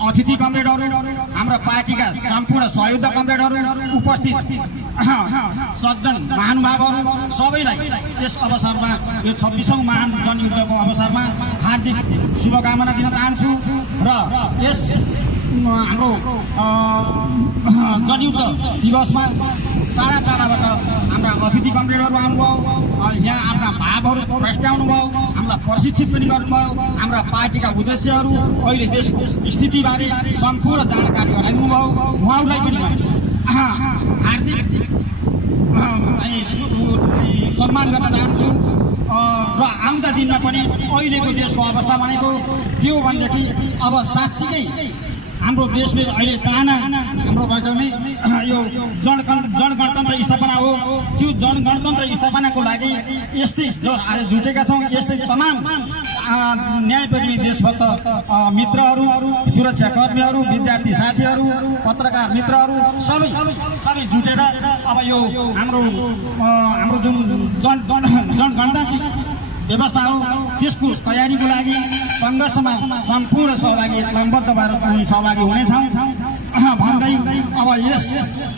अतिथि कमरेडहरू, हाम्रा पार्टीका सम्पूर्ण सहयोगी कमरेडहरू, उपस्थित सज्जन महानुभावहरू सबैलाई यस अवसरमा, यो 26औं महान जनयुद्धको अवसरमा हार्दिक शुभकामना दिन चाहन्छु। र यस हाम्रो जनयुद्ध दिवसमा टाढा टाढाबाट हाम्रा अतिथि कमरेडहरू आउनुभयो, यहाँ आफ्ना भावहरू प्रस्ट्याउनु भयो, हामीलाई प्रशिक्षित पनि गर्नुभयो। हाम्रा पार्टीका उद्देश्यहरू, अहिले देशको स्थितिबारे सम्पूर्ण जानकारी गराइदिनु भयो। उहाँहरूलाई पनि हार्दिक सम्मान गर्न चाहन्छु र आउँदा दिनमा पनि अहिलेको देशको अवस्था भनेको के हो भनेदेखि अब साँच्चीकै हाम्रो देशले अहिले चाहना हाम्रो भएको नै यो जनगणतन्त्र स्थापना हो। त्यो जनगणतन्त्र स्थापनाको लागि यस्तै जो आज जुटेका छौँ, यस्तै तमाम न्यायप्रेमी देशभक्त मित्रहरू, सुरक्षाकर्मीहरू, विद्यार्थी साथीहरू, पत्रकार मित्रहरू सबै जुटेर अब यो हाम्रो जुन जनगणतान्त्रिक व्यवस्था हो त्यसको तयारीको लागि सङ्घर्षमा सम्पूर्ण सहभागी क्रमबद्ध भएर सहभागी हुनेछौँ भन्दै अब यस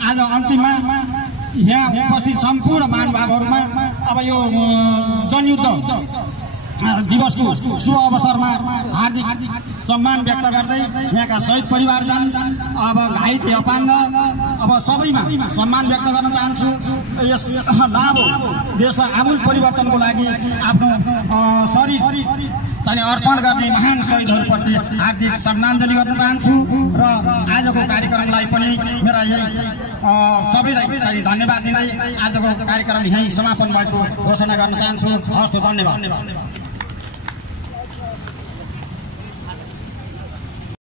आज अन्तिममा यहाँ उपस्थित सम्पूर्ण महानुभावहरूमा अब यो जनयुद्ध दिवसको शुभ अवसरमा हार्दिक सम्मान व्यक्त गर्दै यहाँका शहीद परिवारजन, अब घाइते अपाङ्ग, अब सबैमा सम्मान व्यक्त गर्न चाहन्छु। यस लामो देशलाई आमूल परिवर्तनको लागि आफ्नो शरीर चाहिँ अर्पण गर्ने महान शहीदहरूप्रति हार्दिक श्रद्धाञ्जली गर्न चाहन्छु र आजको कार्यक्रमलाई पनि मेरा यही सबैलाई चाहिँ धन्यवाद दिँदै आजको कार्यक्रम यहीँ समापन भएको घोषणा गर्न चाहन्छु। हस्त धन्यवाद।